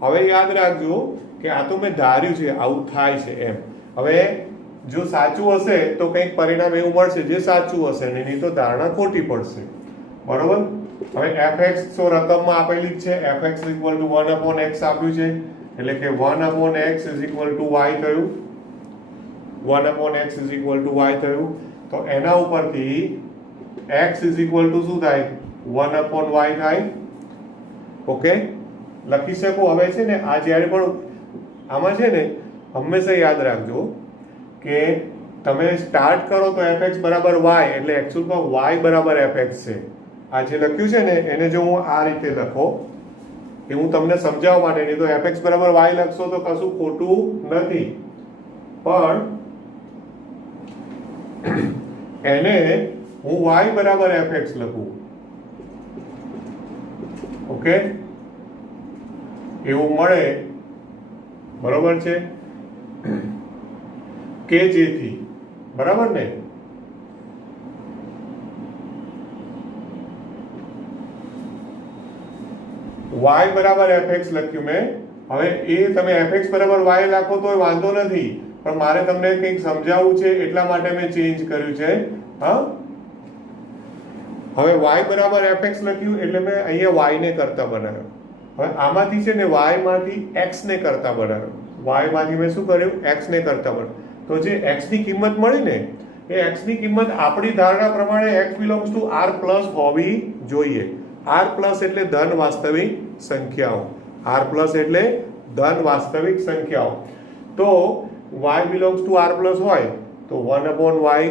હવે યાદ રાખજો કે આ તો મેં ધાર્યું છે આવું થાય છે એમ. હવે જો સાચું હશે તો કંઈક પરિણામ એવું મળશે જે સાચું હશે, નહીં તો ધારણા ખોટી પડશે, બરોબર? હવે fx તો રકમમાં આપેલી જ છે, fx is equal to 1/x આપ્યું છે, એટલે કે 1/x is equal to y થયું. 1/x is equal to y થયું. તો એના ઉપરથી x ઇઝ ઇક્વલ ટુ શું થાય? 1/y થાય. ઓકે, લખી શકો. હવે છે ને આ જ્યારે પણ આમાં છે ને હંમેશા યાદ રાખજો કે તમે સ્ટાર્ટ કરો તો fx બરાબર y, એટલે એકચ્યુઅલમાં y બરાબર fx છે. આ જે લખ્યું છે ને એને જો હું આ રીતે લખો એ હું તમને સમજાવવા માટે, નહીં તો fx બરાબર y લખશો તો કશું ખોટું નથી, પણ એને હું y બરાબર fx લખું. ઓકે, એવું મળે. બરોબર છે કે જેથી, બરાબર ને, y બરાબર fx લખ્યું મેં. હવે એ તમે fx બરાબર y લખો તો વાંધો નથી, પણ મારે તમને કંઈક સમજાવવું છે એટલા માટે મેં ચેન્જ કર્યું છે. હા, હવે y બરાબર fx લખ્યું એટલે મેં અહીંયા y ને કરતા બનાવ્યો. હવે આમાંથી છે ને y માંથી x ને કરતા બનાવ્યો. y માંથી મેં શું કર્યું? x ને કરતા બનાવ્યો. તો જે x ની કિંમત મળી ને એ x ની કિંમત આપણી ધારણા પ્રમાણે x belongs to r plus હોવી જોઈએ. r પ્લસ એટલે ધન વાસ્તવિક સંખ્યાઓ. r પ્લસ એટલે ધન વાસ્તવિક સંખ્યાઓ. તો y belongs to r plus હોય તો 1/y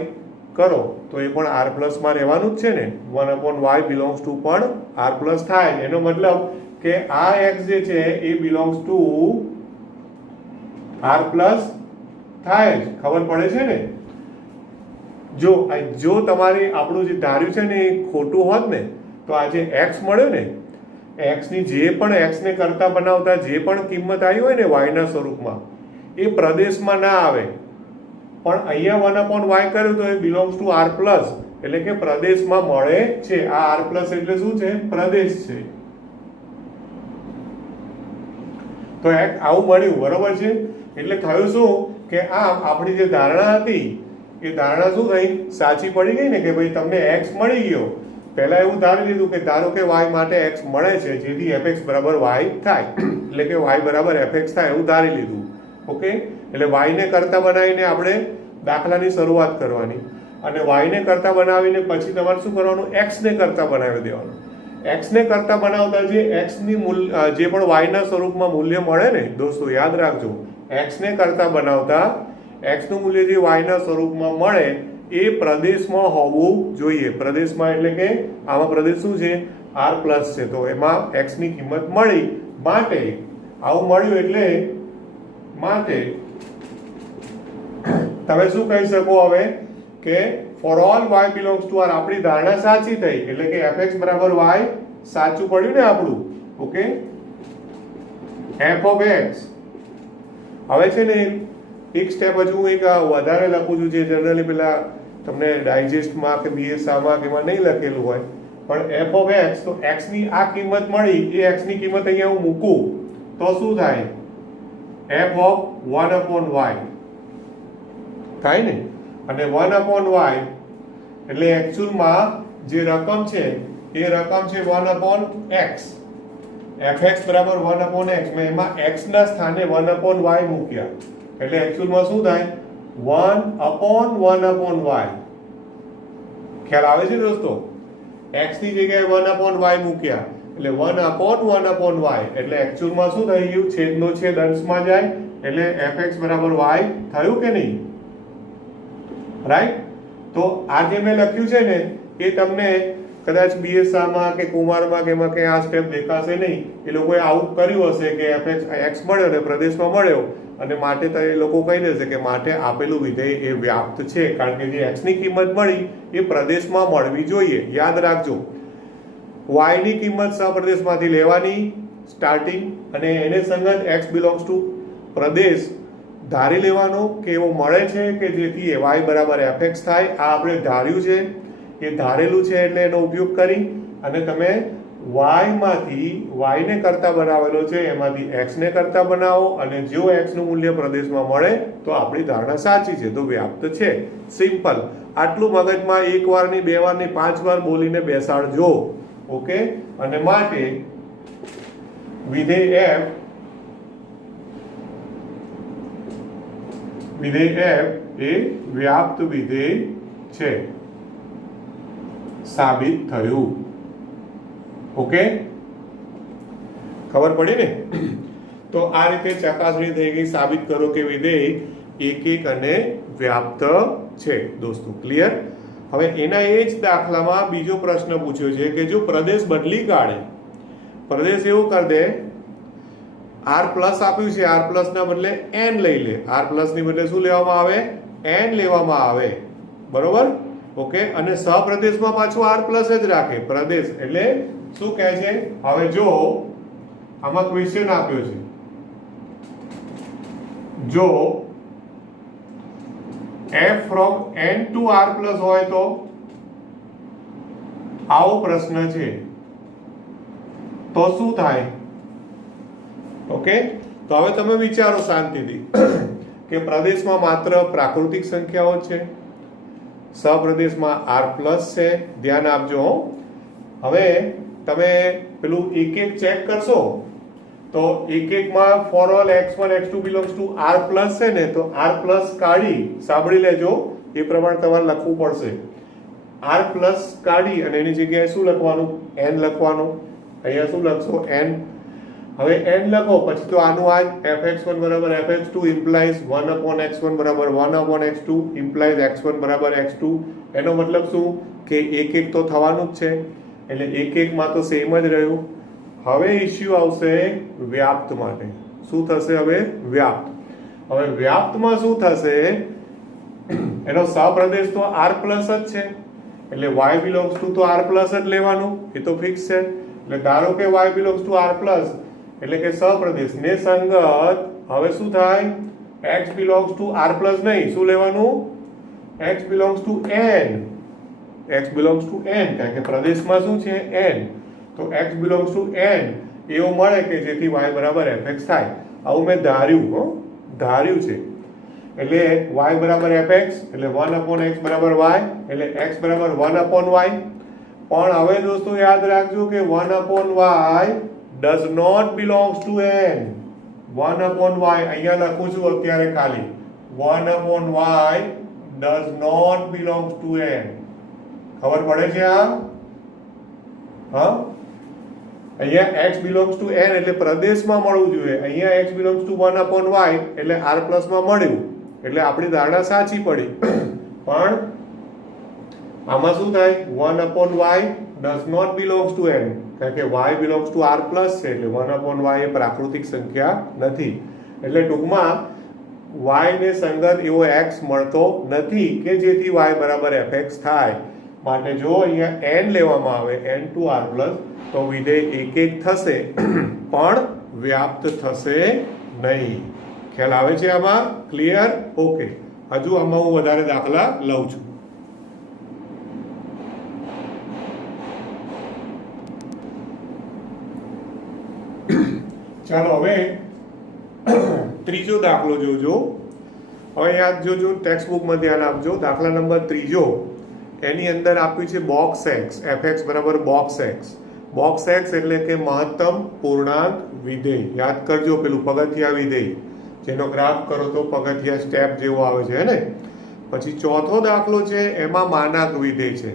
કરો તો એ પણ r પ્લસ માં રહેવાનું જ છે ને. 1/y બિલોંગ્સ ટુ પણ r પ્લસ થાય. એનો મતલબ કે આ x જે છે એ બિલોંગ્સ ટુ r પ્લસ થાય જ. ખબર પડે છે ને? જો તમારે આપણું જે ધાર્યું છે ને એ ખોટું હોત ને તો આ જે x મળ્યો ને, x ની જે પણ x ને કરતા બનાવતા જે પણ કિંમત આવી હોય ને y ના સ્વરૂપમાં એ પ્રદેશમાં ના આવે, પણ અહીંયા 1/y કર્યું તો એ બિલોંગ્સ ટુ r પ્લસ, એટલે કે પ્રદેશમાં મળે છે. આ r પ્લસ એટલે શું છે? પ્રદેશ છે. તો આવું મળ્યું. બરોબર છે. એટલે થયું શું કે આપણી જે ધારણા હતી એ ધારણા શું થઈ? સાચી પડી ગઈ ને, કે ભાઈ તમને x મળી ગયો. પહેલા એવું ધારી લીધું કે ધારો કે y માટે x મળે છે જેથી fx બરાબર y થાય, એટલે કે y બરાબર fx થાય એવું ધારી લીધું. ઓકે, એટલે y ને કરતા બનાવીને આપણે દાખલાની શરૂઆત કરવાની, અને y ને કરતા બનાવીને પછી તમારે શું કરવાનું? x ને કરતા બનાવી દેવાનું. x ને કરતા બનાવતા જે x ની મૂલ્ય જે પણ y ના સ્વરૂપમાં મૂલ્ય મળે ને દોસ્તો, યાદ રાખજો, x ને કરતા બનાવતા x નું મૂલ્ય જે y ના સ્વરૂપમાં મળે એ પ્રદેશમાં હોવું જોઈએ. પ્રદેશમાં એટલે કે આમાં પ્રદેશ શું છે? r પ્લસ છે. તો એમાં x ની કિંમત મળી, માટે આવું મળ્યું. એટલે માટે તમે શું કહી શકો હવે કે for all y belongs to r, આપણી ધારણા સાચી થઈ, એટલે કે fx બરાબર y સાચું પડ્યું ને આપણું. Okay, f of x. હવે છે ને એક સ્ટેપ હજુ હું એક વધારે લખું છું, જે જનરલી પેલા તમને ડાયજેસ્ટમાં કે BSAમાં કે એમાં નહીં લખેલું હોય, પણ f of x. તો x ની આ કિંમત મળી, એ x ની કિંમત અહીંયા હું મૂકું તો શું થાય? f of 1/y થાય ને. અને 1/y એટલે એકચ્યુઅલમાં જે રકમ છે એ રકમ છે 1/x. fx બરાબર 1/x. મેં એમાં x ના સ્થાને 1/y મૂક્યા, એટલે એકચ્યુઅલમાં શું થાય? 1/1/y. ખ્યાલ આવે છે દોસ્તો? x ની જગ્યાએ 1/y મૂક્યા એટલે 1/1/y, એટલે એકચ્યુઅલમાં શું થઈ ગયું? છેદનો છેદ અંશમાં જાય, એટલે fx બરાબર y થયું કે નહીં? રાઈટ. તો આ જે મેં લખ્યું છે ને એ તમને કદાચ BSAમાં કે કુમારમાં કે એમાં કે આ સ્ટેપ દેખાશે નહીં. એ લોકોએ આવું કર્યું હશે કે fx x મળ્યો ને પ્રદેશમાં મળ્યો, અને માટે તો એ લોકો કહી દેશે કે માટે આપેલું વિધેય એ વ્યાપ્ત છે, કારણ કે જે x ની કિંમત મળી એ પ્રદેશમાં મળવી જોઈએ. યાદ રાખજો, y ની કિંમત સપ્રદેશમાંથી લેવાની સ્ટાર્ટિંગ, અને એને સંગત x બિલોંગ્સ ટુ પ્રદેશ ધારી લેવાનો કે એવો મળે છે કે જેથી y બરાબર fx થાય. આ આપણે ધાર્યું છે, એ ધારેલું છે, એટલે એનો ઉપયોગ કરી અને તમે y માંથી y ને કરતા બનાવેલો છે એમાંથી x ને કરતા બનાવો, અને જો x નું મૂલ્ય પ્રદેશમાં મળે તો આપણી ધારણા સાચી છે, તો વ્યાપ્ત છે. સિમ્પલ. આટલું મગજમાં એક વાર ની, બે વાર ની, 5 વાર બોલીને બેસાડજો. ઓકે, અને માટે વિધેય f એ વ્યાપ્ત વિધેય છે સાબિત થયું. ઓકે, ખબર પડી ને? તો આ રીતે ચકાસણી થઈ ગઈ. સાબિત કરો કે વિધેય એકીક અને વ્યાપ્ત છે દોસ્તો. ક્લિયર? હવે એના એ જ દાખલામાં બીજો પ્રશ્ન પૂછ્યો છે કે જો પ્રદેશ બદલી કાઢે, પ્રદેશ એવું કરી દે, આર પ્લસ આપ્યું છે, આર પ્લસ ના બદલે એન લઈ લે, આર પ્લસ ની બદલે શું લેવામાં આવે? એન લેવામાં આવે. બરોબર? ઓકે, અને સહપ્રદેશમાં પાછું આર પ્લસ જ રાખે. પ્રદેશ એટલે શું કહે છે? હવે જો આમાં ક્વેશ્ચન આપ્યો છે, જો f from n to r plus હોય તો આવો પ્રશ્ન છે, તો શું થાય? ઓકે, તો હવે તમે વિચારો શાંતિથી કે પ્રદેશમાં માત્ર પ્રાકૃતિક સંખ્યાઓ છે, સહપ્રદેશમાં r પ્લસ છે. ધ્યાન આપજો. હવે તમે પેલું એક એક ચેક કરશો તો એક એકમાં for all x1 x2 belongs to r plus છે ને, તો r પ્લસ કાઢી, સાંભળી લેજો, એ પ્રમાણે તમારે લખવું પડશે. r પ્લસ કાઢી અને એની જગ્યાએ શું લખવાનું? n લખવાનું. અહીંયા શું લખશો? n. હવે n લખો પછી તો આનું આ fx1 બરાબર fx2 implies 1/x1 બરાબર 1/x2 implies x1 બરાબર x2. એનો મતલબ શું કે એક એક તો થવાનું જ છે, એટલે એક એક માં તો સેમ જ રહ્યું. હવે ઇશ્યુ આવશે વ્યાપ્ત માટે. શું થશે હવે? વ્યાપ્ત. હવે વ્યાપ્તમાં શું થશે? એનો સહપ્રદેશ તો r પ્લસ જ છે, એટલે y belongs to તો r પ્લસ જ લેવાનું, એ તો ફિક્સ છે. એટલે ધારો કે y belongs to r plus એટલે કે સહપ્રદેશ ને સંગત હવે શું થાય? x belongs to r plus નહીં, શું લેવાનું? x belongs to n. x belongs to n કારણ કે પ્રદેશમાં શું છે? n. તો x belongs to n એવું મળે કે જેથી y બરાબર fx થાય. આવું મેં ધાર્યું છે. એટલે y બરાબર fx એટલે 1/x બરાબર y એટલે x બરાબર 1/y. પણ હવે દોસ્તો યાદ રાખજો કે 1/y does not belongs to n. 1/y અહીંયા લખું છું અત્યારે ખાલી 1/y does not belongs to n. ખબર પડે છે આ? હા, અહીંયા x belongs to n એટલે પ્રદેશમાં મળવું જોઈએ. અહીંયા x belongs to 1/y એટલે r પ્લસ માં મળ્યું, એટલે આપણી ધારણા સાચી પડી. પણ આમાં શું થાય? 1/y does not belongs to n કારણ કે y belongs to r plus છે, એટલે 1/y એ પ્રાકૃતિક સંખ્યા નથી. એટલે ટૂંકમાં y ને સંગત એવો x મળતો નથી કે જેથી y બરાબર fx થાય. માટે જો અહીંયા n લેવામાં આવે n to r પ્લસ તો વિધેય એક એક થશે પણ વ્યાપ્ત થશે નહીં. ખ્યાલ આવે છે આમાં? ક્લિયર? ઓકે, હજુ આમાં હું વધારે દાખલા લઉં છું. ચાલો હવે ત્રીજો દાખલો જોજો. હવે યાદ જોજો, ટેક્સ્ટ બુકમાં ધ્યાન આપજો. દાખલા નંબર ત્રીજો, એની અંદર આપ્યું છે બોક્સ x, fx બરાબર બોક્સ x. બોક્સ x એટલે કે મહત્તમ પૂર્ણાંક વિધેય. યાદ કરજો, પેલું પગથિયા વિધેય જેનો ગ્રાફ કરો તો પગથિયા સ્ટેપ જેવો આવે છે ને. પછી ચોથો દાખલો છે એમાં માનાંક વિધેય છે,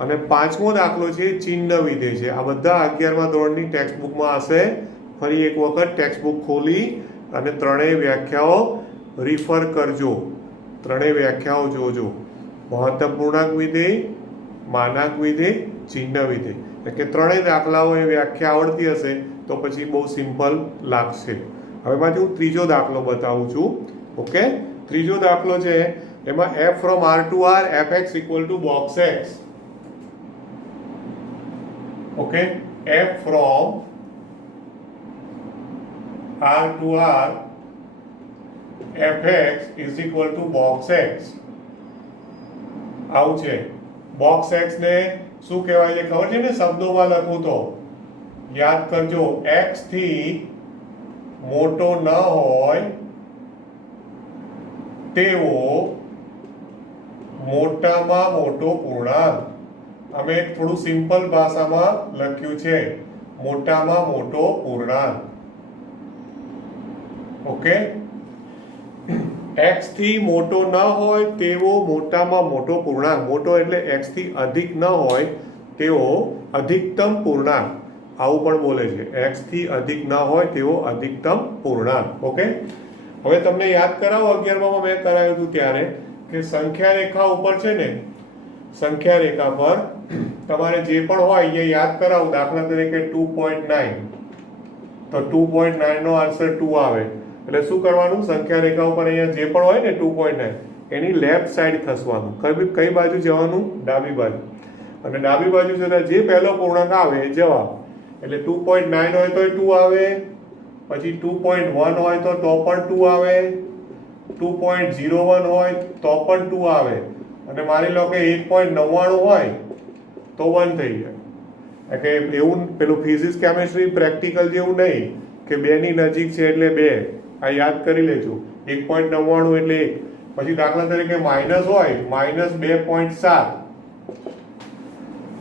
અને પાંચમો દાખલો છે ચિહ્ન વિધેય છે. આ બધા 11મા ધોરણની ટેક્સ્ટ બુકમાં હશે. ફરી એક વખત ટેક્સ્ટ બુક ખોલી અને ત્રણેય વ્યાખ્યાઓ રિફર કરજો, ત્રણેય વ્યાખ્યાઓ જોજો. મહત્તમ પૂર્ણાંક વિધેય, માનાંક વિધેય, ચિહ્ન વિધેય. એટલે કે ત્રણેય દાખલાઓ એ વ્યાખ્યા આવડતી હશે તો પછી બહુ સિમ્પલ લાગશે. હવે માંથી હું ત્રીજો દાખલો બતાવું છું. ઓકે, ત્રીજો દાખલો છે એમાં f from r to r fx equal to box x. Okay, f from r to r fx is equal to box x. આવું છે. બોક્સ x ને શું કહેવાય છે ખબર છે ને? શબ્દોમાં લખું તો યાદ કરજો, x થી મોટો ન હોય તેવો મોટામાં મોટો પૂર્ણાંક. અમે થોડું સિમ્પલ ભાષામાં લખ્યું છે, મોટામાં મોટો પૂર્ણાંક. ઓકે, x થી મોટો ન હોય તેવો મોટામાં મોટો પૂર્ણાંક, મોટો એટલે x થી અધિક ન હોય તેવો અધિકતમ પૂર્ણાંક, આવું પણ બોલે છે, x થી અધિક ન હોય તેવો અધિકતમ પૂર્ણાંક. ઓકે, હવે તમને યાદ કરાવો 11માં મેં કરાવ્યું હતું ત્યારે કે સંખ્યા રેખા ઉપર છે ને, સંખ્યા રેખા પર તમારે જે પણ હોય અહીંયા યાદ કરાવો. દાખલા તરીકે 2.9, તો 2.9 નો આન્સર 2 આવે એટલે શું કરવાનું? સંખ્યા રેખા ઉપર અહીંયા જે પણ હોય ને 2.9 એની લેફ્ટ સાઈડ ખસવાનું. કઈ બાજુ જવાનું? ડાબી બાજુ. અને ડાબી બાજુ જતા જે પહેલો પૂર્ણાંક આવે એ જવાબ. એટલે 2.9 હોય તો 2 આવે, પછી 2.1 હોય તો પણ 2 આવે, 2.01 હોય તો પણ 2 આવે, અને માની લો કે 1.99 હોય તો 1 થઈ જાય. કે એવું પેલું ફિઝિક્સ કેમેસ્ટ્રી પ્રેક્ટિકલ જેવું નહીં કે 2 ની નજીક છે એટલે 2, આ યાદ કરી લેજો. 1.99 એટલે 1. પછી દાખલા તરીકે માઇનસ હોય, -2.7,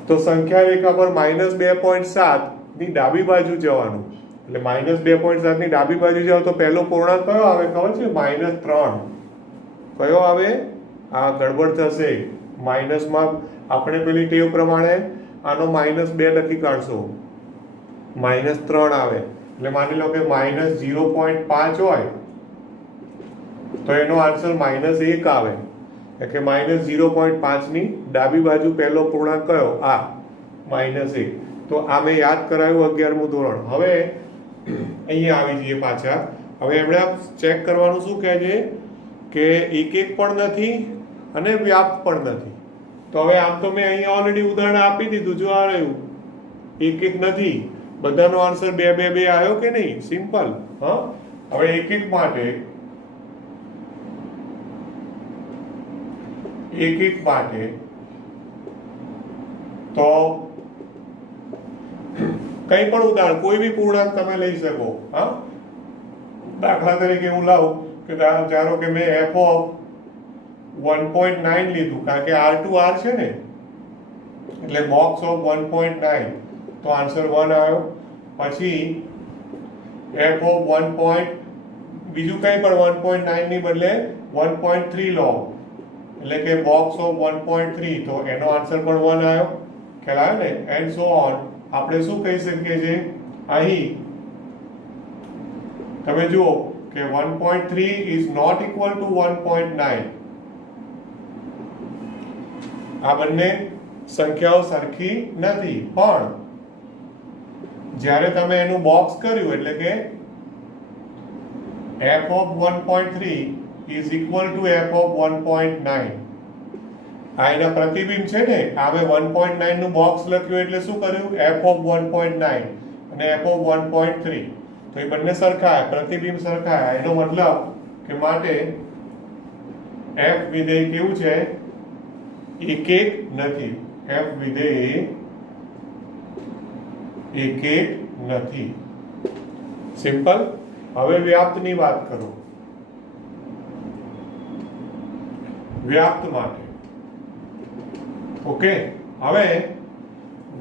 તો સંખ્યા રેખા પર -2.7 ની ડાબી બાજુ જવાનું. એટલે -2.7 ની ડાબી બાજુ જાવ તો પહેલો પૂર્ણાંક કયો આવે ખબર છે? -3. કયો આવે? આ ગડબડ થશે. માઇનસમાં આપણે પેલી ટેવ પ્રમાણે આનો -2 લખી કાઢશો, -3 આવે. એટલે માની લો કે -0.5 હોય તો એનો આન્સર -1 આવે. એટલે -0.5 ની ડાબી બાજુ પહેલો પૂર્ણાંક કયો? આ -1. તો આ મેં યાદ કરાવ્યું 11મું ધોરણ. હવે અહીંયા આવી જઈએ પાછા. હવે એમણે ચેક કરવાનું શું કહે છે કે એક પણ નથી અને વ્યાપ્ત પણ નથી. તો હવે આમ તો મેં અહીંયા ઓલરેડી ઉદાહરણ આપી દીધું, જો આ રહ્યું એક નથી, બધાનો આન્સર 2 2 2 આવ્યો કે નહીં? સિમ્પલ. હા, હવે એક માટે તો કઈ પણ ઉદાહરણ, કોઈ બી પૂર્ણાંક તમે લઈ શકો. હા, દાખલા તરીકે હું લાવું કે ધારો કે મેં f of 1.9 લીધું, કારણ કે r to r છે ને, એટલે બોક્સ ઓફ 1.9 તો આન્સર 1 આવ્યો. પછી f of 1. બીજું કંઈ પણ 1.9 ની બદલે 1.3 લો, એટલે કે બોક્સ ઓફ 1.3 તો એનો આન્સર પણ 1 આવ્યો. ખ્યાલ આવ્યો ને? And so on. આપણે શું કહી શકીએ છીએ અહીં? તમે જુઓ કે 1.3 ઇઝ નોટ ઇક્વલ ટુ 1.9. આ બંને સંખ્યાઓ સરખી નથી, પણ જ્યારે તમે એનું બોક્સ કર્યું એટલે કે f of 1.3 is equal to f of 1.9, આ એના પ્રતિબિંબ છે ને. હવે 1.9 નું બોક્સ લખ્યું એટલે શું કર્યું? f of 1.9 અને f of 1.3, તો એ બંને સરખા, પ્રતિબિંબ સરખા. એનો મતલબ કે માટે f વિધેય કેવું છે? એક નથી. f વિધેય એક નથી. સિમ્પલ. હવે વ્યાપ્તની વાત કરો. વ્યાપ્ત માટે ઓકે, હવે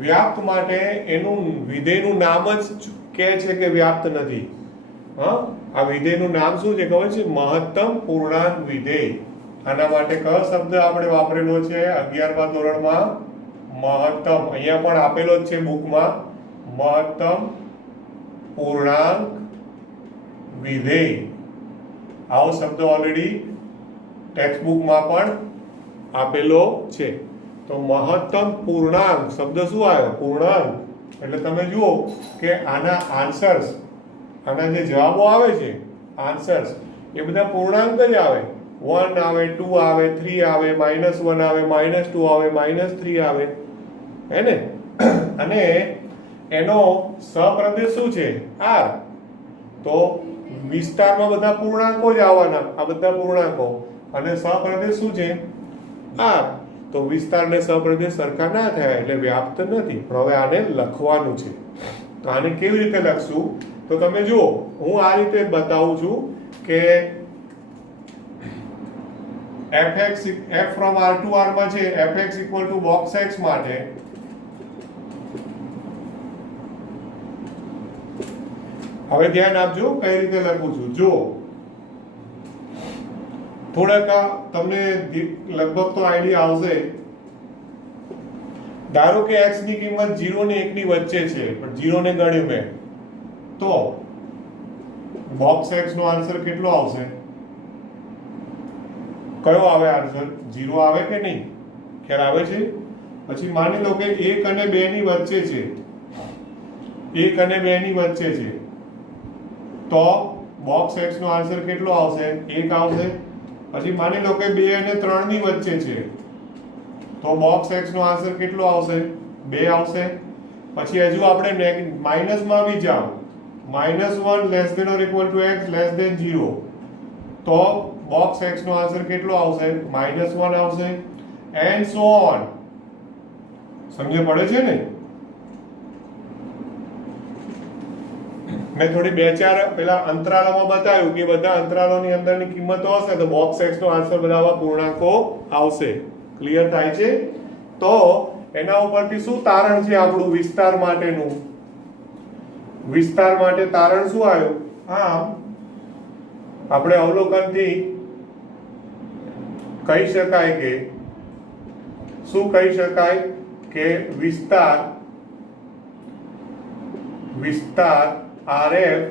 વ્યાપ્ત માટે એનું વિધેયનું નામ જ કહે છે કે વ્યાપ્ત નથી. હા, આ વિધેયનું નામ શું છે ખબર છે? મહત્તમ પૂર્ણાંક વિધેય. આના માટે કયો શબ્દ આપણે વાપરેલો છે 11મા ધોરણમાં? મહત્તમ. અહીંયા પણ આપેલો જ છે બુકમાં, મહત્તમ પૂર્ણાંક વિધેય. આવો શબ્દ ઓલરેડી ટેક્સ્ટ બુકમાં પણ આપેલો છે. તો મહત્તમ પૂર્ણાંક શબ્દ શું આવ્યો? પૂર્ણાંક. એટલે તમે જુઓ કે આના આન્સર્સ, આના જે જવાબો આવે છે આન્સર્સ, એ બધા પૂર્ણાંક જ આવે. 1 આવે, 2 આવે, 3 આવે, -1 આવે, -2 આવે, -3 આવે, હે ને? અને એનો સહપ્રદેશ શું છે? r. તો વિસ્તારમાં બધા પૂર્ણાંકો જ આવવાના, આ બધા પૂર્ણાંકો. અને સહપ્રદેશ શું છે? r. તો વિસ્તાર ને સહપ્રદેશ સરખા ના થાય એટલે વ્યાપ્ત નથી. પણ હવે આને લખવાનું છે. તો આને કેવી રીતે લખશું? તો તમે જુઓ, હું આ રીતે બતાવું છું કે f from r to r માં છે fx equal to box x માટે હવે ધ્યાન આપજો કઈ રીતે લખું છું. જો થોડાક તમને લગભગ તો આઈડિયા આવશે. ધારો કે x ની કિંમત 0 ને 1 ની વચ્ચે છે, પણ 0 ને ગણ્યું મેં, તો બોક્સ x નો આન્સર કેટલો આવશે? કયો આવે આન્સર? 0 આવે કે નહીં? ખ્યાલ આવે છે? પછી માની લો કે 1 અને 2 ની વચ્ચે છે, 1 અને 2 ની વચ્ચે છે, તો બોક્સ x નો આન્સર કેટલો આવશે? 1 આવશે. પછી માની લો કે 2 અને 3 ની વચ્ચે છે, તો બોક્સ x નો આન્સર કેટલો આવશે? 2 આવશે. પછી હજુ આપણે માઇનસમાં આવી જાવ, -1 less than or equal to x less than 0, તો બોક્સ x નો આન્સર કેટલો આવશે? -1 આવશે. And so on. સમજ પડે છે ને? મેં થોડી 2-4 પેલા અંતરાલોમાં બતાવ્યું કે બધા અંતરાલોની અંદરની કિંમતો હશે તો બોક્સ x નો આન્સર બધા પૂર્ણાંકો આવશે. ક્લિયર થાય છે? તો એના ઉપરથી શું તારણ છે આપણું વિસ્તાર માટેનું? વિસ્તાર માટે તારણ શું આવ્યું? હા, આપણે અવલોકનથી કહી શકાય કે શું કહી શકાય કે વિસ્તાર RF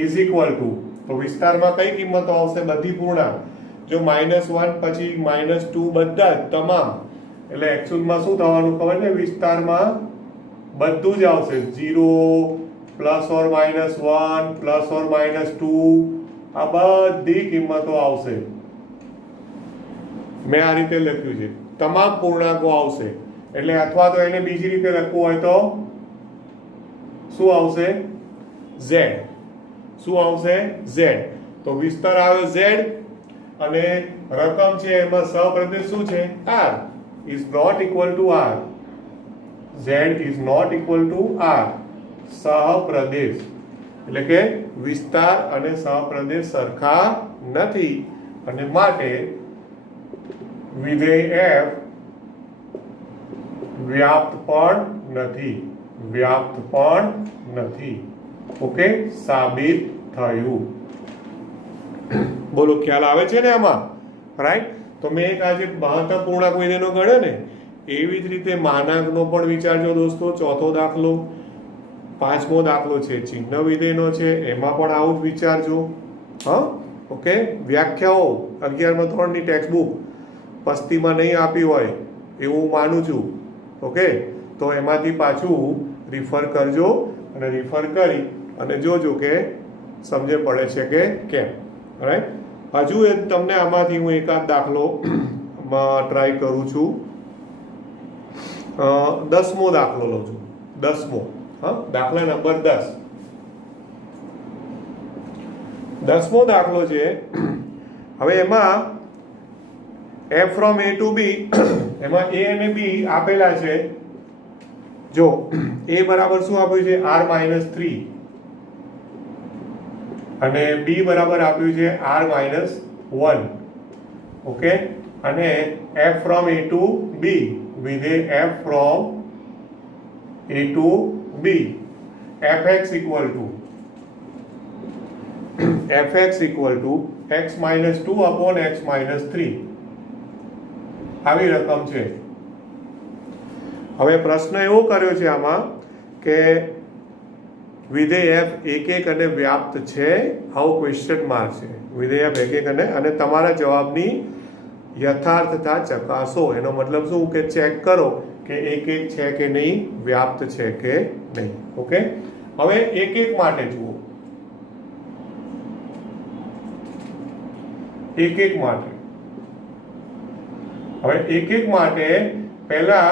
ઇઝ ઇક્વલ ટુ, તો વિસ્તારમાં કઈ કિંમતો આવશે? બધી પૂર્ણાંક. જો -1 પછી -2 બધા જ તમામ, એટલે એક્ચ્યુઅલમાં શું થવાનું ખબર છે? વિસ્તારમાં બધું જ આવશે, 0 પ્લસ ઓર -1 પ્લસ ઓર -2, આ બધી કિંમતો આવશે. મેં આ રીતે લખ્યું છે, તમામ પૂર્ણાંકો આવશે. એટલે અથવા તો એને બીજી રીતે લખવું હોય તો શું આવશે? z. શું આવશે? z. તો વિસ્તાર આવ્યો z અને રકમ છે એમાં સહપ્રદેશ શું છે? r is not equal to r. z is not equal to r. સહપ્રદેશ એટલે કે વિસ્તાર અને સહપ્રદેશ સરખા નથી અને માટે વિધેય f વ્યાપ્ત પણ નથી. ઓકે, સાબિત થયું. બોલો, ખ્યાલ આવે છે ને આમાં? રાઈટ. તો મેં એક આજે મહત્વપૂર્ણ વિધેયનો ગણ્યો ને, એવી જ રીતે માનાંકનો પણ વિચારજો દોસ્તો. ચોથો દાખલો, 5મો દાખલો છે ચિહ્ન વિધેયનો છે, એમાં પણ આવું જ વિચારજો. હા, ઓકે. વ્યાખ્યાઓ 11મા ધોરણની ટેક્સ્ટ બુક પસ્તીમાં નહીં આપી હોય એવું માનું છું. ઓકે, તો એમાંથી પાછું રિફર કરજો અને રિફર કરી અને જોજો કે સમજે પડે છે કે કેમ. રાઈટ. હજુ તમને આમાંથી હું એકાદ દાખલો ટ્રાય કરું છું. 10મો દાખલો લઉં છું. 10મો, હા, દાખલા નંબર 10. 10મો દાખલો છે. હવે એમાં f from a to b, એમાં a અને b આપેલા છે. જો a બરાબર શું આપ્યું છે? r-3 અને b બરાબર આપ્યું છે r-1. ઓકે, અને f from a to b, વિધેય f from a to b, fx equal to x minus 2 upon x minus 3 આવી રકમ છે. હવે પ્રશ્ન એવો કર્યો છે આમાં કે વિધેય f એક અને વ્યાપ્ત છે, આવો ક્વેશ્ચન માર્ક છે. વિધેય f એક અને તમારા જવાબની યથાર્થતા ચકાસો. એનો મતલબ શું કે ચેક કરો કે એક છે કે નહીં, વ્યાપ્ત છે કે નહીં. ઓકે, હવે એક માટે જુઓ. એક માટે હવે એક માટે પહેલા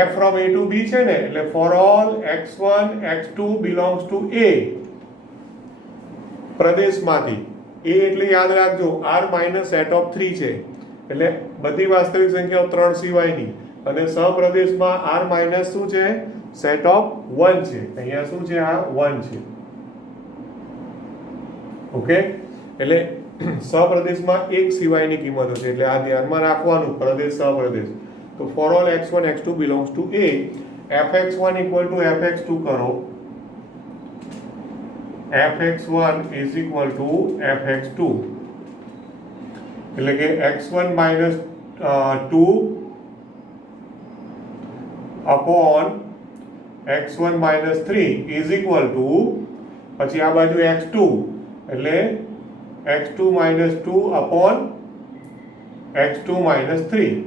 f from a to b છે ને, એટલે for all x1 x2 belongs to a પ્રદેશમાંથી. a એટલે યાદ રાખજો r minus set of 3 છે, એટલે બધી વાસ્તવિક સંખ્યાઓ 3 સિવાયની, અને સહપ્રદેશમાં r minus શું છે? set of 1 છે. અહીંયા શું છે? આ 1 છે. ઓકે, એટલે સહપ્રદેશમાં એક સિવાયની કિંમતો છે, એટલે આ ધ્યાનમાં રાખવાનું. પ્રદેશ સહપ્રદેશ. તો for all x1 x2 belongs to a, fx1 equal to fx2 કરો, fx1 is equal to fx2, એટલે કે x1 minus 2 upon x1 minus 3 is equal to, પછી આ બાજુ x2 એટલે x2 minus 2 upon x2 minus 3.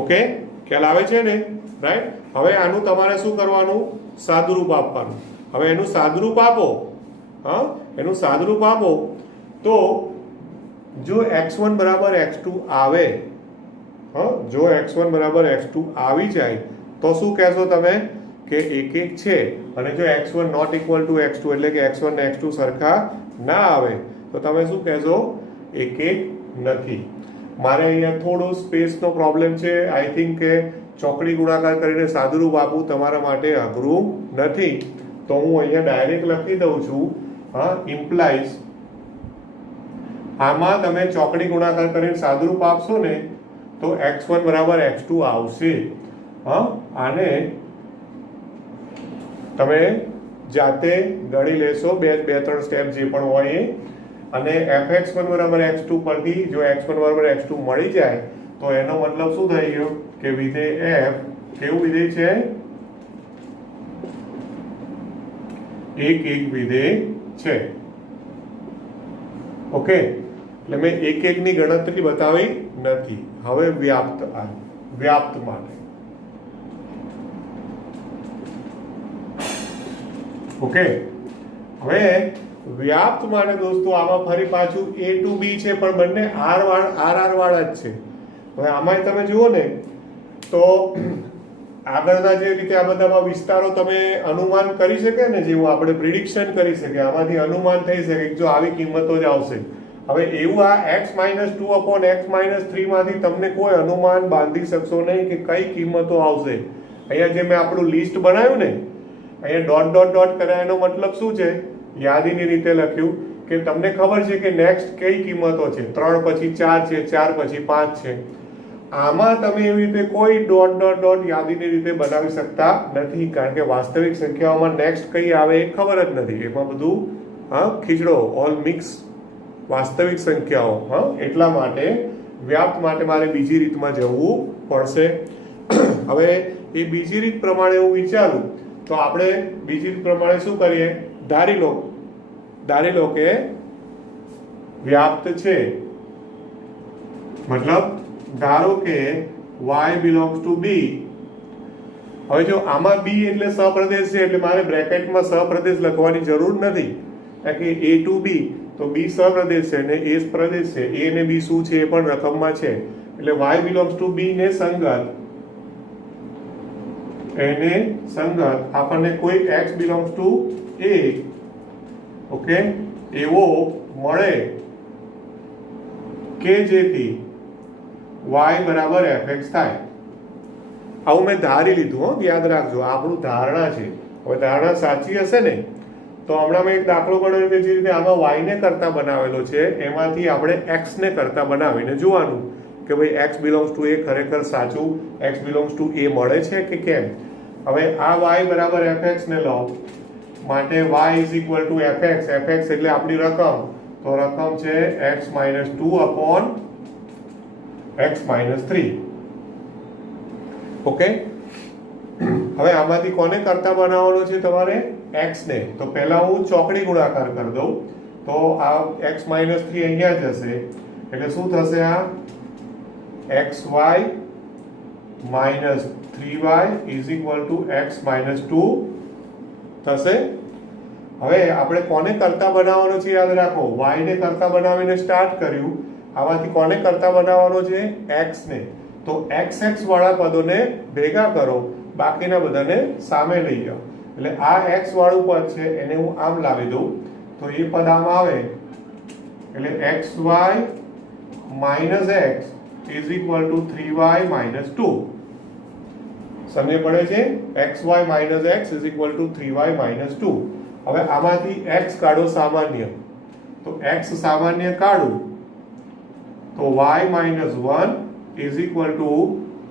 Okay, ખ્યાલ આવે છે ને? રાઈટ. હવે આનું તમારે શું કરવાનું? સાદુરૂપ આપવાનું. હવે એનું સાદુરૂપ આપો. હા, એનું સાદુરૂપ આપો તો જો x1 બરાબર x2 આવે, હા, જો x1 બરાબર x2 આવી જાય તો શું કહેશો તમે? કે એક એક છે. અને જો x1 not equal two x2 એટલે કે x1 ને x2 સરખા ના આવે તો તમે શું કહેશો? એક એક નથી. મારે અહીંયા થોડો સ્પેસનો પ્રોબ્લેમ છે. આઈ થિંક કે ચોકડી ગુણાકાર કરીને સાદુરૂપ આપવું તમારા માટે અઘરું નથી, તો હું અહીંયા ડાયરેક્ટ લખી દઉં છું. હા, ઇમ્પ્લાઇઝ આમાં તમે ચોકડી ગુણાકાર કરીને સાદુરૂપ આપશો ને તો x1 બરાબર x2 આવશે. હા, આને તમે જાતે ગણી લેશો, બે ત્રણ સ્ટેપ જે પણ હોય એ. અને fx1 બરાબર x2 પરથી જો x1 બરાબર x2 મળી જાય તો એનો મતલબ શું થઈ ગયો? કે વિધેય f કેવું વિધેય છે? એક એક વિધેય છે. ઓકે, એટલે મેં એક એક ની ગણતરી બતાવી નથી. હવે વ્યાપ્ત માટે. ઓકે, હવે વ્યાપ્ત માટે દોસ્તો આમાં ફરી પાછું a to b છે, પણ બંને r વાળા જ છે. હવે આમાં તમે જુઓ ને તો આગળના જે રીતે આ બધામાં વિસ્તારો તમે અનુમાન કરી શકે ને, જેવું આપણે પ્રિડિક્શન કરી શકે, આમાંથી અનુમાન થઈ શકે કે જો આવી કિંમતો જ આવશે. હવે એવું આ x-2 અપોન x-3 માંથી તમને કોઈ અનુમાન બાંધી શકશો નહીં કે કઈ કિંમતો આવશે. અહીંયા જે મેં આપણું લિસ્ટ બનાવ્યું ને, અહીંયા ડોટ ડોટ ડોટ કર્યા, એનો મતલબ શું છે? યાદીની રીતે લખ્યું કે તમને ખબર છે કે નેક્સ્ટ કઈ કિંમતો છે. 3 પછી 4 છે, 4 પછી 5 છે. આમાં તમે એવી રીતે કોઈ ડોટ ડોટ ડોટ યાદીની રીતે બનાવી શકતા નથી, કારણ કે વાસ્તવિક સંખ્યાઓમાં નેક્સ્ટ કઈ આવે એ ખબર જ નથી. એમાં બધું ખીચડો, ઓલ મિક્સ વાસ્તવિક સંખ્યાઓ. એટલા માટે વ્યાપ્ત માટે મારે બીજી રીતમાં જવું પડશે. હવે એ બીજી રીત પ્રમાણે હું વિચારું તો આપણે બીજી રીત પ્રમાણે શું કરીએ? ધારી લો કે વ્યાપ્ત છે, મતલબ ધારો કે y belongs to b. હવે જો આમાં b એટલે સપ્રદેશ છે, એટલે મારે બ્રેકેટમાં સપ્રદેશ લખવાની જરૂર નથી, કારણ કે a to b તો b સપ્રદેશ છે અને a પ્રદેશ છે. a અને b શું છે એ પણ રકમમાં છે, એટલે y belongs to b ને સંગત આપણને કોઈ x belongs to a, okay, એવો મળે કે જેથી y બરાબર fx થાય. આવું મેં ધારી લીધું. યાદ રાખજો, આપણું ધારણા છે. હવે ધારણા સાચી હશે ને તો હમણાં મેં એક દાખલો ગણ્યો કે જે રીતે આમાં y ને કરતા બનાવેલો છે, એમાંથી આપણે x ને કરતા બનાવીને જોવાનું કે ભાઈ x belongs to a ખરેખર સાચું x belongs to a મળે છે કે કેમ. હવે આ y બરાબર fx ને લો, માટે y is equal to fx. fx એટલે આપણી રકમ, તો રકમ છે x-2 અપોન x-3. ઓકે, હવે આમાંથી કોને કરતા બનાવવાનો છે? તમારે x ને. તો પહેલા હું ચોકડી ગુણાકાર કરી દઉં, તો આ x-3 અહીંયા જ હશે, એટલે શું થશે? આ xy minus 3y is equal to x-2 થશે. હવે આપણે કોને કરતા બનાવવાનો છે? યાદ રાખો, y ને કરતા બનાવીને સ્ટાર્ટ કર્યું, આમાંથી કોને કરતા બનાવવાનો છે? x ને. તો x વાળા પદોને ભેગા કરો, બાકીના બધાને સામે લઈ જાઓ. એટલે આ x વાળું પદ છે એને હું આમ લાવી દઉં, તો એ પદ આમ આવે, એટલે xy minus x is equal to 3y minus 2. સમજ પડે છે? xy minus x is equal to 3y minus 2. હવે આમાંથી x કાઢો સામાન્ય, તો x સામાન્ય કાઢું તો y minus 1 is equal to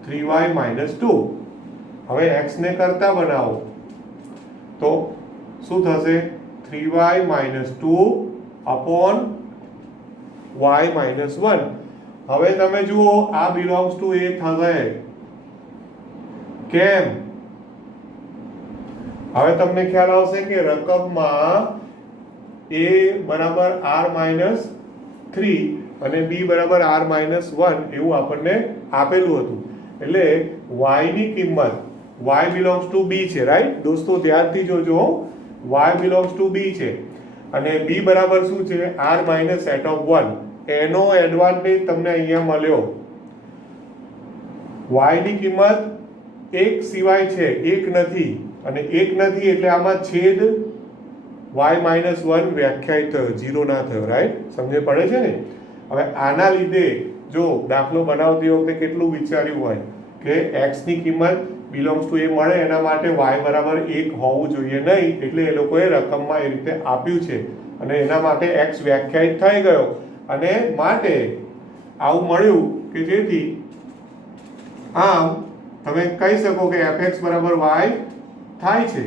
3y minus 2. હવે x ને કરતા બનાવો તો શું થશે? 3y minus 2 upon y minus 1. હવે તમે જુઓ આ belongs to a થશે કેમ? હવે તમને ખ્યાલ આવશે કે રકમમાં a બરાબર r minus 3 અને b બરાબર r minus 1 એવું આપણને આપેલું હતું. એટલે y ની કિંમત y belongs to b છે, રાઈટ દોસ્તો? ધ્યાનથી જોજો, y belongs to b છે અને b બરાબર શું છે? r minus set of 1. એનો એડવાન્ટેજ તમને અહીંયા મળ્યો. y ની કિંમત એક સિવાય છે, એક નથી, અને એક નથી એટલે આમાં છેદ y minus 1 વ્યાખ્યાયિત થયો, 0 ના થયો, રાઈટ? સમજ પડે છે ને? હવે આના લીધે જો દાખલો બનાવતી વખતે કેટલું વિચાર્યું હોય કે x ની કિંમત belongs to a મળે એના માટે y બરાબર 1 હોવું જોઈએ નહીં, એટલે એ લોકોએ રકમમાં એ રીતે આપ્યું છે અને એના માટે x વ્યાખ્યાયિત થઈ ગયો અને માટે આવું મળ્યું કે જેથી આમ તમે કહી શકો કે fx બરાબર y થાય છે.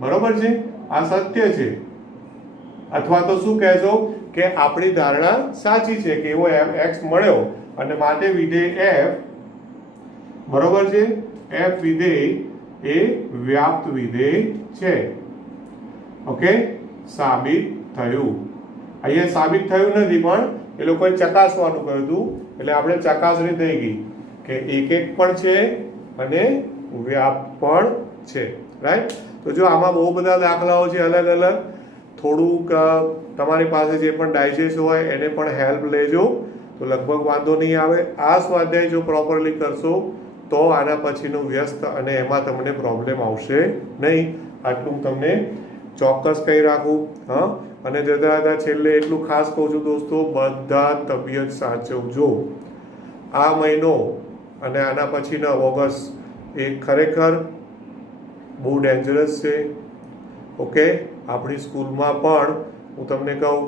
બરોબર છે? આ સત્ય છે. અથવા તો શું કહેશો કે આપણી ધારણા સાચી છે કે એવો x મળ્યો અને માટે વિધેય f બરોબર છે, f વિધેય એ વ્યાપ્ત વિધેય છે. ઓકે, સાબિત થયું. અહીંયા સાબિત થયું નથી પણ એ લોકોએ ચકાસવાનું કહ્યું હતું એટલે આપણે ચકાસણી થઈ ગઈ કે એક પણ છે અને વ્યાપ્ત પણ છે, રાઈટ? તો જો આમાં બહુ બધા દાખલાઓ છે અલગ અલગ. થોડુંક તમારી પાસે જે પણ ડાયજેસ્ટ હોય એને પણ હેલ્પ લેજો તો લગભગ વાંધો નહીં આવે. આ સ્વાધ્યાય જો પ્રોપરલી કરશો તો આના પછીનું વ્યસ્ત અને એમાં તમને પ્રોબ્લેમ આવશે નહીં. આટલું તમને ચોક્કસ કહી રાખું. હા, અને જતા જતા છેલ્લે એટલું ખાસ કહું છું દોસ્તો, બધા તબિયત સાચવજો. આ મહિનો અને આના પછીના ઓગસ્ટ એ ખરેખર બહુ ડેન્જરસ છે. ઓકે, આપણી સ્કૂલમાં પણ હું તમને કહું,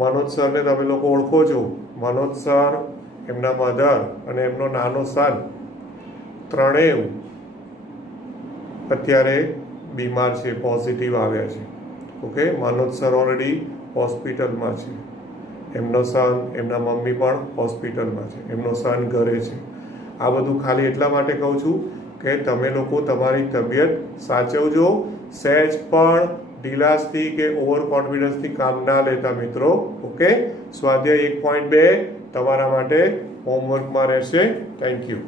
મનોજ સરને તમે લોકો ઓળખો છો. મનોજ સર, એમના મધર અને એમનો નાનો સન ત્રણેય અત્યારે બીમાર છે, પોઝિટિવ આવ્યા છે. ઓકે, મનોજ સર ઓલરેડી હોસ્પિટલમાં છે, એમનો સન, એમના મમ્મી પણ હોસ્પિટલમાં છે, એમનો સન ઘરે છે. આ બધું ખાલી એટલા માટે કહું છું કે તમે લોકો તમારી તબિયત સાચવજો. સહેજ પણ ઢીલાસથી કે ઓવર કોન્ફિડન્સથી કામ ના લેતા મિત્રો. ઓકે, સ્વાધ્યાય 1.2 તમારા માટે હોમવર્કમાં રહેશે. Thank you.